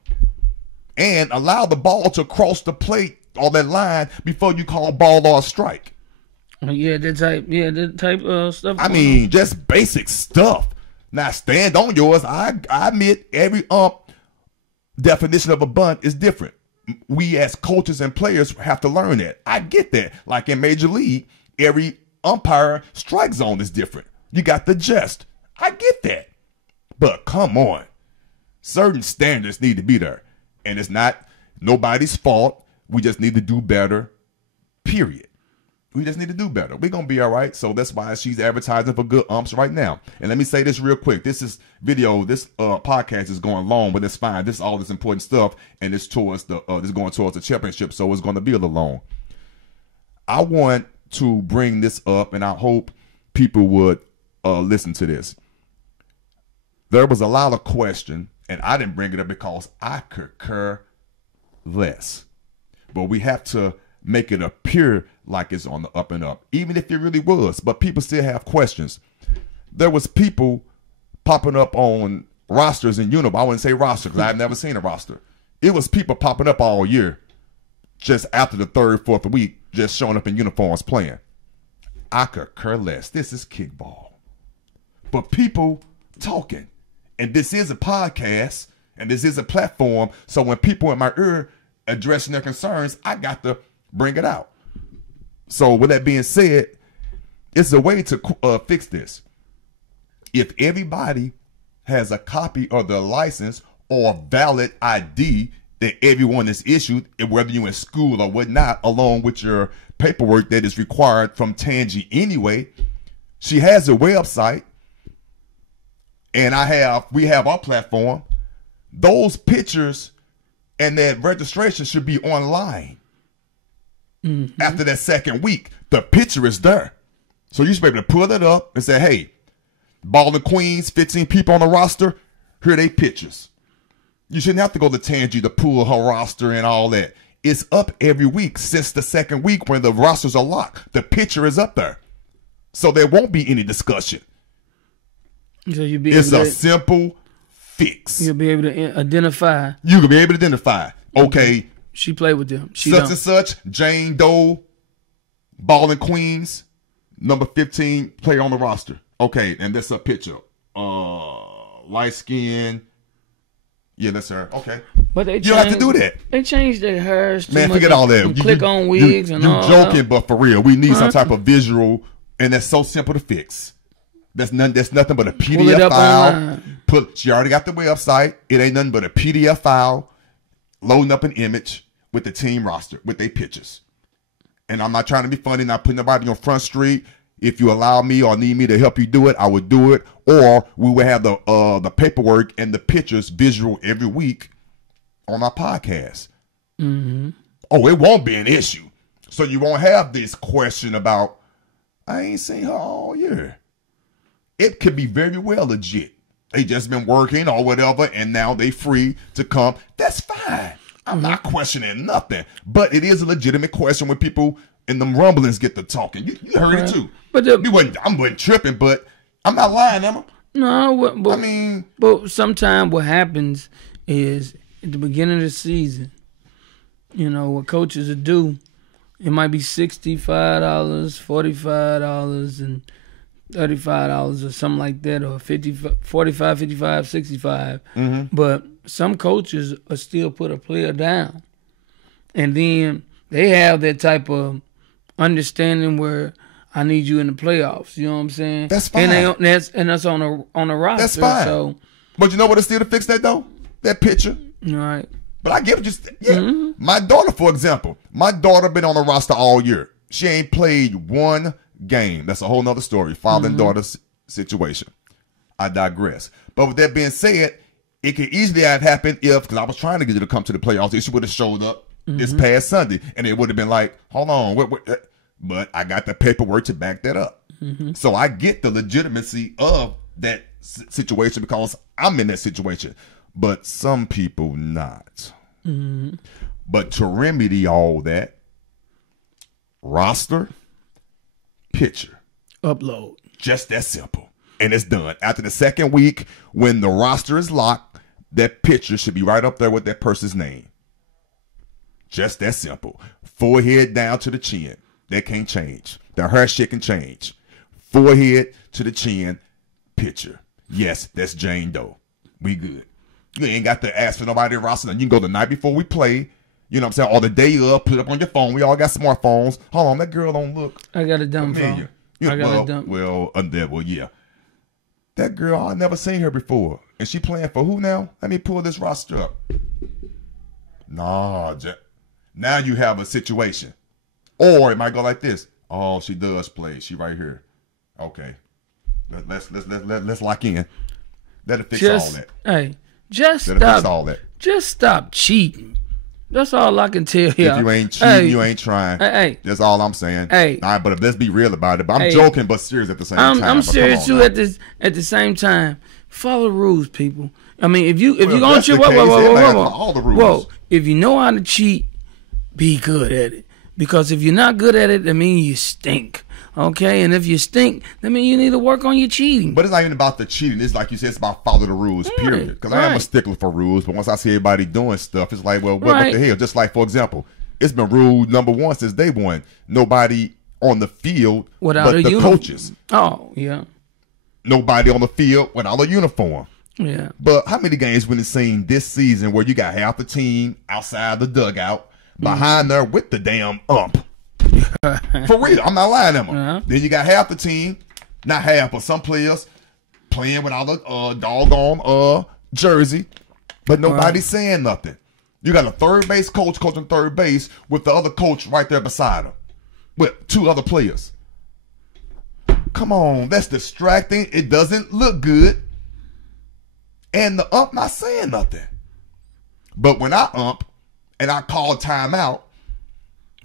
And allow the ball to cross the plate or that line before you call ball or a strike. Yeah, that type of stuff. I mean, just basic stuff. Now, stand on yours. I admit every definition of a bunt is different. We as coaches and players have to learn that. I get that. Like in Major League, every umpire strike zone is different. You got the gist. I get that. But come on. Certain standards need to be there. And it's not nobody's fault. We just need to do better, period. We just need to do better. We're going to be all right. So that's why she's advertising for good umps right now. And let me say this real quick. This podcast is going long, but it's fine. This is all this important stuff, and it's towards this going towards the championship, so it's going to be a little long. I want to bring this up, and I hope people would listen to this. There was a lot of question, and I didn't bring it up because I could care less. But we have to make it appear like it's on the up and up, even if it really was. But people still have questions. There was people popping up on rosters in uniform. I wouldn't say roster because I've never seen a roster. It was people popping up all year, just after the third, fourth week, just showing up in uniforms playing. I could care less. This is kickball. But people talking. And this is a podcast, and this is a platform. So when people in my ear addressing their concerns, I got to bring it out. So with that being said, it's a way to fix this. If everybody has a copy of their license or valid ID that everyone is issued, whether you're in school or whatnot, along with your paperwork that is required from Tangi anyway, she has a website, and we have our platform. Those pictures and that registration should be online. Mm-hmm. After that second week, the picture is there. So you should be able to pull it up and say, hey, Ball and Queens, 15 people on the roster, here are they pictures. You shouldn't have to go to Tangi to pull her roster and all that. It's up every week since the second week when the rosters are locked. The picture is up there. So there won't be any discussion. So it's a simple fix. You'll be able to identify. You can be able to identify. Okay. She played with them. Such and such, Jane Doe, Ball and Queens, number 15 player on the roster. Okay, and that's a picture. Light skin. Yeah, that's her. Okay. But you don't have to do that. They changed their hairs. Man, forget all that. Click on wigs and all that. You're joking, but for real, we need some type of visual, and that's so simple to fix. That's nothing but a PDF file. She already got the website. It ain't nothing but a PDF file, loading up an image with the team roster, with their pictures. And I'm not trying to be funny, not putting nobody on Front Street. If you allow me or need me to help you do it, I would do it. Or we would have the paperwork and the pictures visual every week on our podcast. Mm-hmm. Oh, it won't be an issue. So you won't have this question about, I ain't seen her all year. It could be very well legit. They just been working or whatever, and now they free to come. That's fine. I'm not questioning nothing. But it is a legitimate question when people in them rumblings get to talking. You heard it too. But I wasn't tripping, but I'm not lying, Emma. No, but I mean, but sometimes what happens is at the beginning of the season, you know, what coaches will do, it might be $65, $45, and $35 or something like that, or 45, 55, 65. Mm-hmm. But some coaches will still put a player down, and then they have that type of understanding where I need you in the playoffs. You know what I'm saying? That's fine. And that's on a roster. That's fine. So, but you know what is still to fix that though? That picture. right. But I get what My daughter, for example, my daughter been on the roster all year. She ain't played one game. That's a whole nother story. Father and daughter situation. I digress. But with that being said, it could easily have happened if, because I was trying to get her to come to the playoffs, if she would have showed up this past Sunday, and it would have been like, hold on, but I got the paperwork to back that up. So I get the legitimacy of that situation because I'm in that situation. But some people not. But to remedy all that, roster, picture, Upload. just that simple. And it's done. After the second week, when the roster is locked, that picture should be right up there with that person's name. Just that simple. Forehead down to the chin. That can't change. The hair shit can change. Forehead to the chin, picture. Yes, that's Jane Doe. We good. You ain't got to ask for nobody to roster. You can go the night before we play. You know what I'm saying? Or the day up, put it up on your phone. We all got smartphones. Hold on, that girl don't look. I got a dumb phone. Yeah, I got a dumb. Well, yeah. That girl, I never seen her before. And she playing for who now? Let me pull this roster up. Nah, now you have a situation. Or it might go like this. Oh, she does play. She right here. Okay. Let's lock in. That'll fix all that. Hey, just That'll stop. fix all that. Just stop cheating. That's all I can tell you. If you ain't cheating, you ain't trying. Hey, that's all I'm saying. Hey, all right, but let's be real about it. But I'm joking, but serious at the same time. I'm serious too. At the same time, follow the rules, people. I mean, if you gonna cheat, whoa, if you know how to cheat, be good at it. Because if you're not good at it, that means you stink. Okay, and if you stink, that means you need to work on your cheating. But it's not even about the cheating. It's like you said, it's about follow the rules, period. Because I am a stickler for rules, but once I see everybody doing stuff, it's like, well, what the hell? Just like, for example, it's been rule number one since day one. Nobody on the field but the coaches. Oh, yeah. Nobody on the field without a uniform. Yeah. But how many games we have seen this season where you got half the team outside the dugout, behind there with the damn ump? For real, I'm not lying to them. Then you got half the team, not half, but some players playing without a doggone jersey, but nobody's saying nothing. You got a third base coach coaching third base with the other coach right there beside him, with two other players. Come on, that's distracting. It doesn't look good, and the ump not saying nothing. But when I ump and I call timeout,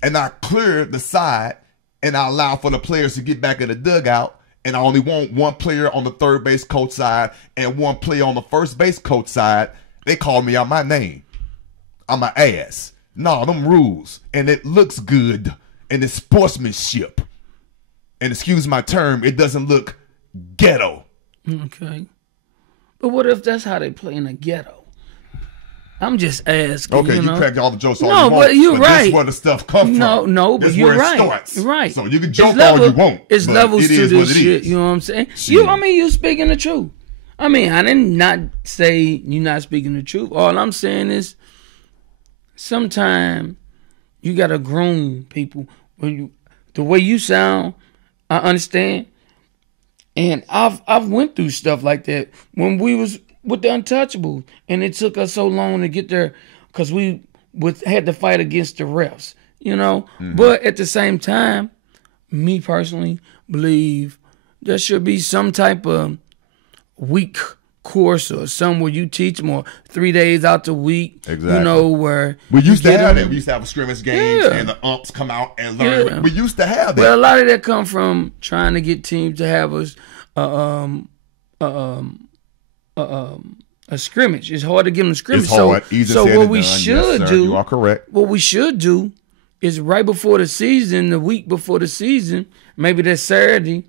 and I clear the side, and I allow for the players to get back in the dugout, and I only want one player on the third base coach side and one player on the first base coach side, they call me out my name. I'm an ass. No, them rules. And it looks good, and it's sportsmanship. And excuse my term, it doesn't look ghetto. Okay. But what if that's how they play in the ghetto? I'm just asking. Okay, you know? crack all the jokes all no, you want. But you're right. This is where the stuff comes from. No, but you're right. Starts. You're right. So you can joke all you want. It's levels to this shit. You know what I'm saying? You speaking the truth. I mean, I did not say you're not speaking the truth. All I'm saying is sometimes you gotta groom people. The way you sound, I understand. And I've went through stuff like that when we was with the Untouchables, and it took us so long to get there because we had to fight against the refs, you know. But at the same time, me personally believe there should be some type of week course or something where you teach more 3 days out the week. Exactly. You know, where we used to have that. We used to have a scrimmage games Yeah. and the umps come out and learn. Yeah. We used to have that. Well, a lot of that come from trying to get teams to have a scrimmage. It's hard to give them a scrimmage. It's hard. Easier So said what than we done. should Yes, sir. do, You are correct. what we should do is right before the season, the week before the season, maybe that Saturday,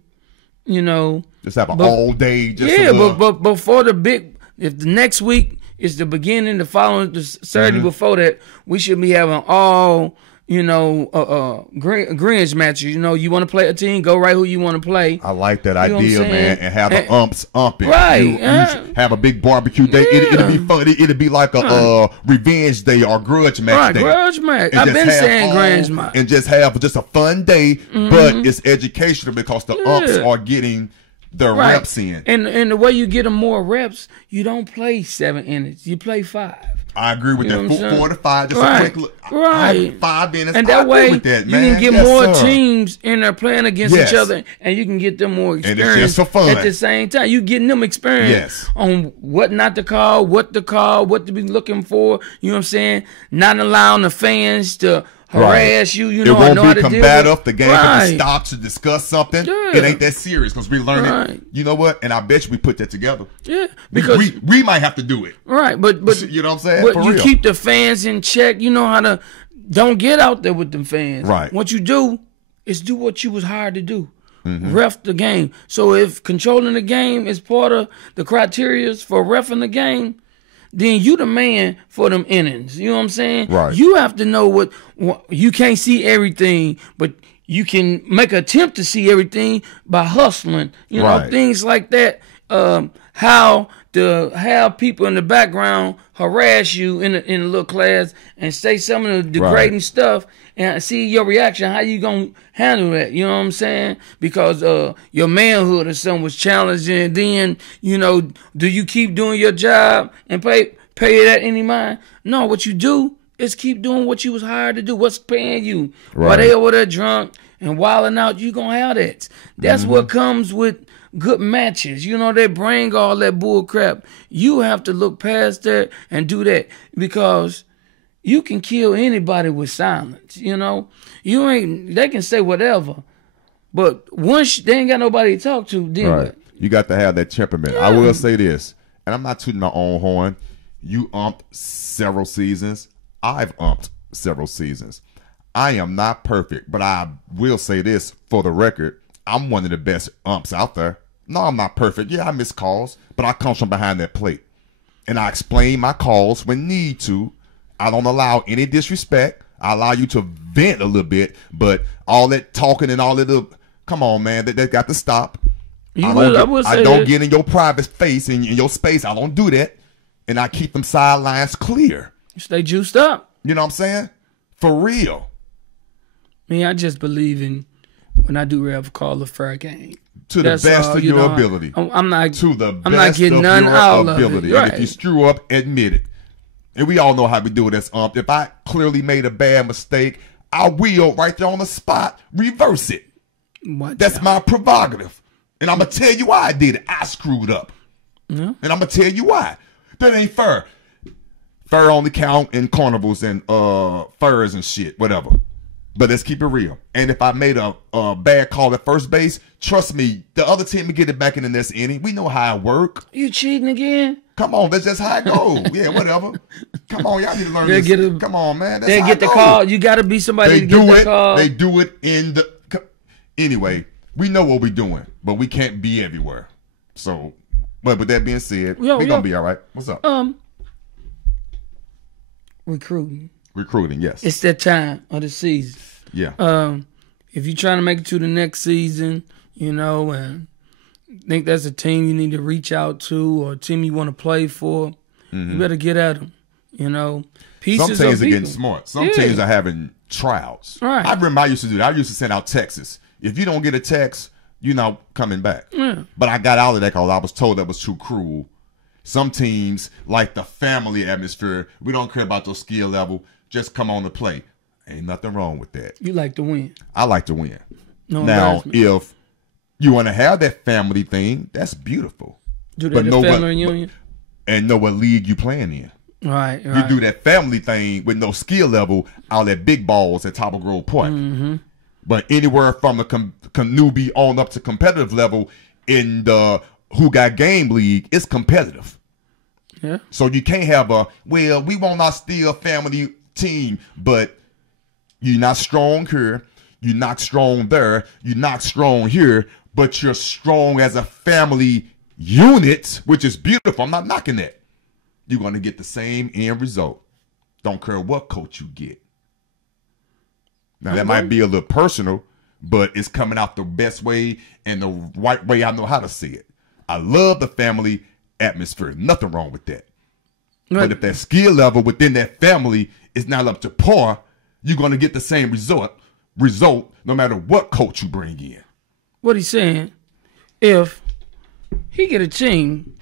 you know. Just have an all day. Just Yeah, but before the big, if the next week is the beginning, the following, the Saturday before that, we should be having all, you know, greens matches. You know, you want to play a team, go right who you want to play. I like that You know what I'm idea, saying? man, and have the umps umping. Right, You should have a big barbecue day. It'll be funny. It'll be like a revenge day or grudge match Right, day. grudge match. And I've just been have saying all- grudge match. and just have just a fun day, but it's educational because the umps are getting their Right. reps in. And the way you get them more reps, you don't play 7 innings. You play 5. I agree with You know what I'm that. saying? 4 to 5, just Right. a quick look. Right. 5 minutes. And I that agree way, with that, you man. can get Yes, more sir. teams in there playing against Yes. each other, and you can get them more it's just experience for fun. at the same time. You getting them experience Yes. on what not to call, what to be looking for. You know what I'm saying? Not allowing the fans to harass you. You know, it won't know how be to deal combative. with. The game can be stopped to discuss something. Yeah. It ain't that serious because we learning. Right. You know what? And I bet you we put that together. Yeah, because we might have to do it. right, but You know what I'm saying? But For you real. keep the fans in check. You know how to don't get out there with them fans. Right. What you do is do what you was hired to do. Mm-hmm. Ref the game. So if controlling the game is part of the criteria for refing the game, then you the man for them innings. You know what I'm saying? Right. You have to know what you can't see everything, but you can make an attempt to see everything by hustling. You know, Right. things like that. How to have people in the background harass you in a little class and say some of the degrading stuff and see your reaction. How you gonna handle that? You know what I'm saying? Because your manhood or something was challenging. And then, you know, do you keep doing your job and pay that any mind? No, what you do is keep doing what you was hired to do. What's paying you? Right. While they over there drunk and wilding out, you gonna have that. That's what comes with good matches. You know, they bring all that bull crap. You have to look past that and do that because you can kill anybody with silence. You know, they can say whatever, but once they ain't got nobody to talk to, then Right. what? You got to have that temperament. I will say this, and I'm not tooting my own horn. You umped several seasons. I've umped several seasons. I am not perfect, but I will say this for the record. I'm one of the best umps out there. No, I'm not perfect. Yeah, I miss calls, but I come from behind that plate. And I explain my calls when need to. I don't allow any disrespect. I allow you to vent a little bit, but all that talking and all that, come on, man, that got to stop. I don't get in your private space, in your space. I don't do that. And I keep them sidelines clear. Stay juiced up. You know what I'm saying? For real. Me, I just believe in when I do have call a fair game. To the best of your ability. I'm not. To the I'm not best getting of none your out ability. of it. Right. And if you screw up, admit it. And we all know how we do it as ump. If I clearly made a bad mistake, I will right there on the spot reverse it. That's my prerogative. And I'm going to tell you why I did it. I screwed up. Yeah. And I'm going to tell you why. That ain't fair. Fair only count in carnivals and furs and shit, whatever. But let's keep it real. And if I made a bad call at first base, trust me, the other team will get it back in the next inning. We know how it work. You cheating again? Come on, that's just how it goes. Yeah, whatever. Come on, y'all need to learn this. Come on, man. That's how get the call. You got to be somebody to get the call. They do it in the... Anyway, we know what we're doing, but we can't be everywhere. So, but with that being said, we're going to be all right. What's up? Recruiting, yes. It's that time of the season. Yeah. If you're trying to make it to the next season, you know, and think that's a team you need to reach out to or a team you want to play for, you better get at them. You know, some teams are getting smart. Some teams are having tryouts. Right. I remember I used to do that. I used to send out texts. If you don't get a text, you're not coming back. Yeah. But I got out of that because I was told that was too cruel. Some teams, like the family atmosphere, we don't care about your skill level. Just come on to play. Ain't nothing wrong with that. You like to win. I like to win. No now, embarrassment. if you want to have that family thing, that's beautiful. Do that family reunion. And know what league you playing in. Right. You do that family thing with no skill level out at Big Balls at Topple Grove Park. Mm-hmm. But anywhere from the newbie on up to competitive level in the Who Got Game League, it's competitive. Yeah. So you can't have we want our still family team, but you're not strong here, you're not strong there, you're not strong here, but you're strong as a family unit, which is beautiful. I'm not knocking that. You're going to get the same end result. Don't care what coach you get. Now, that might be a little personal, but it's coming out the best way and the right way I know how to see it. I love the family atmosphere. Nothing wrong with that. Right. But if that skill level within that family is not up to par, you're going to get the same result no matter what coach you bring in. What he's saying, if he get a team,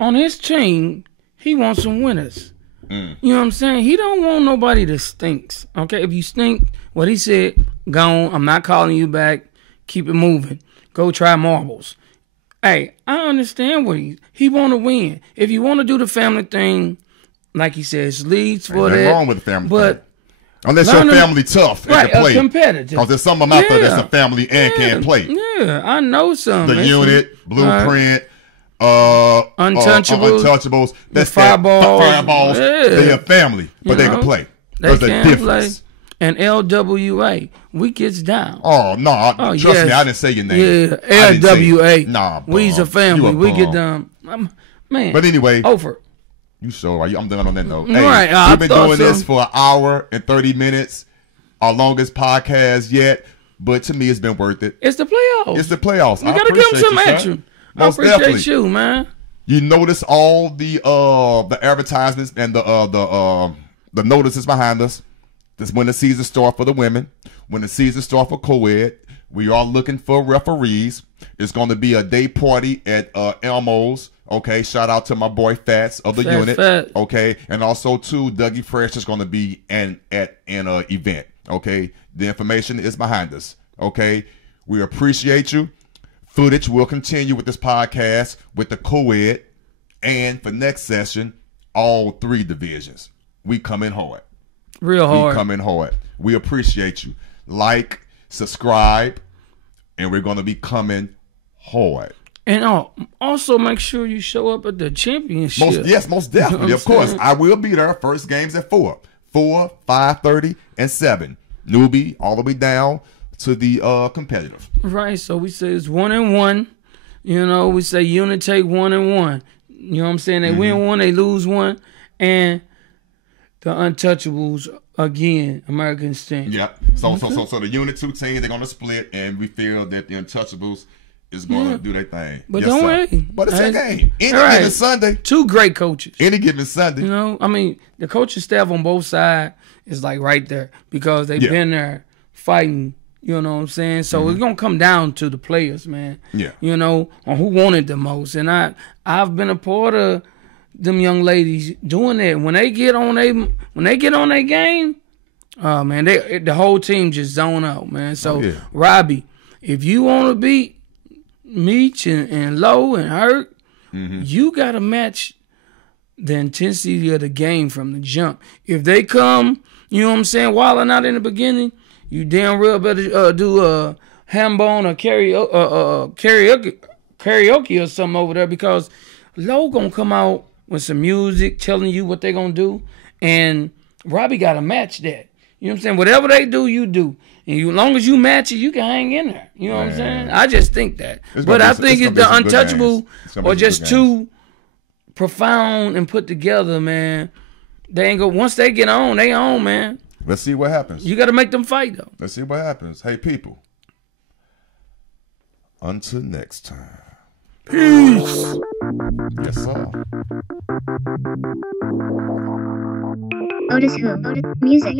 on his team, he wants some winners. You know what I'm saying? He don't want nobody that stinks. Okay, if you stink, what he said, gone. I'm not calling you back. Keep it moving. Go try marbles. Hey, I understand what he want to win. If you want to do the family thing, like he says, leads for that. Nothing wrong with the family thing. Unless your family tough and right, can play. Competitive. Because there's some of them out there that's a family and can't play. Yeah, I know some. The unit, blueprint, Untouchables. That's Fireballs. Yeah. They're a family, but they can play. There's a difference. Play. And LWA, we gets down. Oh, no. Trust me, I didn't say your name. Yeah, LWA. Nah, we's a family. We get down. Man. But anyway. Over. You sure? I'm done on that note. Hey, right, we've been doing this for an hour and 30 minutes. Our longest podcast yet. But to me, it's been worth it. It's the playoffs. It's the playoffs. We got to give them some action. I appreciate you, man. You notice all the advertisements and the notices behind us. This when the season starts for the women. When the season starts for co-ed. We are looking for referees. It's going to be a day party at Elmo's. Okay, shout out to my boy Fats of the unit. Fat. Okay, and also too, Dougie Fresh is going to be at an event. Okay, the information is behind us. Okay, we appreciate you. Footage will continue with this podcast with the co-ed, and for next session, all 3 divisions. We come in hard. Real hard. We come in hard. We appreciate you. Like, subscribe, and we're going to be coming hard. And also make sure you show up at the championship. Most definitely. You know of course, I will be there. First game's at 4, 5:30, and 7. Newbie all the way down to the competitive. Right. So we say it's 1-1. You know, we say unit take 1-1. You know what I'm saying? They win 1, they lose 1, and the Untouchables again, American Sting. Yep. So the unit 2 teams, they're gonna split, and we feel that the Untouchables is going to do their thing. But don't worry. But it's a game. Any given Sunday. 2 great coaches. Any given Sunday. You know, I mean, the coaching staff on both sides is like right there because they've been there fighting, you know what I'm saying? So it's going to come down to the players, man. Yeah. You know, on who wanted the most. And I've been a part of them young ladies doing that. When they get on their game, oh man, the whole team just zone out, man. So Robbie, if you want to beat Meech and Low and Hurt, you got to match the intensity of the game from the jump. If they come, you know what I'm saying, wilding out in the beginning, you damn real better do a handbone or karaoke or something over there because Low going to come out with some music telling you what they going to do, and Robbie got to match that. You know what I'm saying? Whatever they do, you do. And as long as you match it, you can hang in there. You know what I'm saying? I just think that. But I think it's the Untouchable or just too profound and put together, man. They ain't go. Once they get on, they on, man. Let's see what happens. You got to make them fight, though. Let's see what happens. Hey, people. Until next time. Peace. Yes, sir. oTISwHO. Music.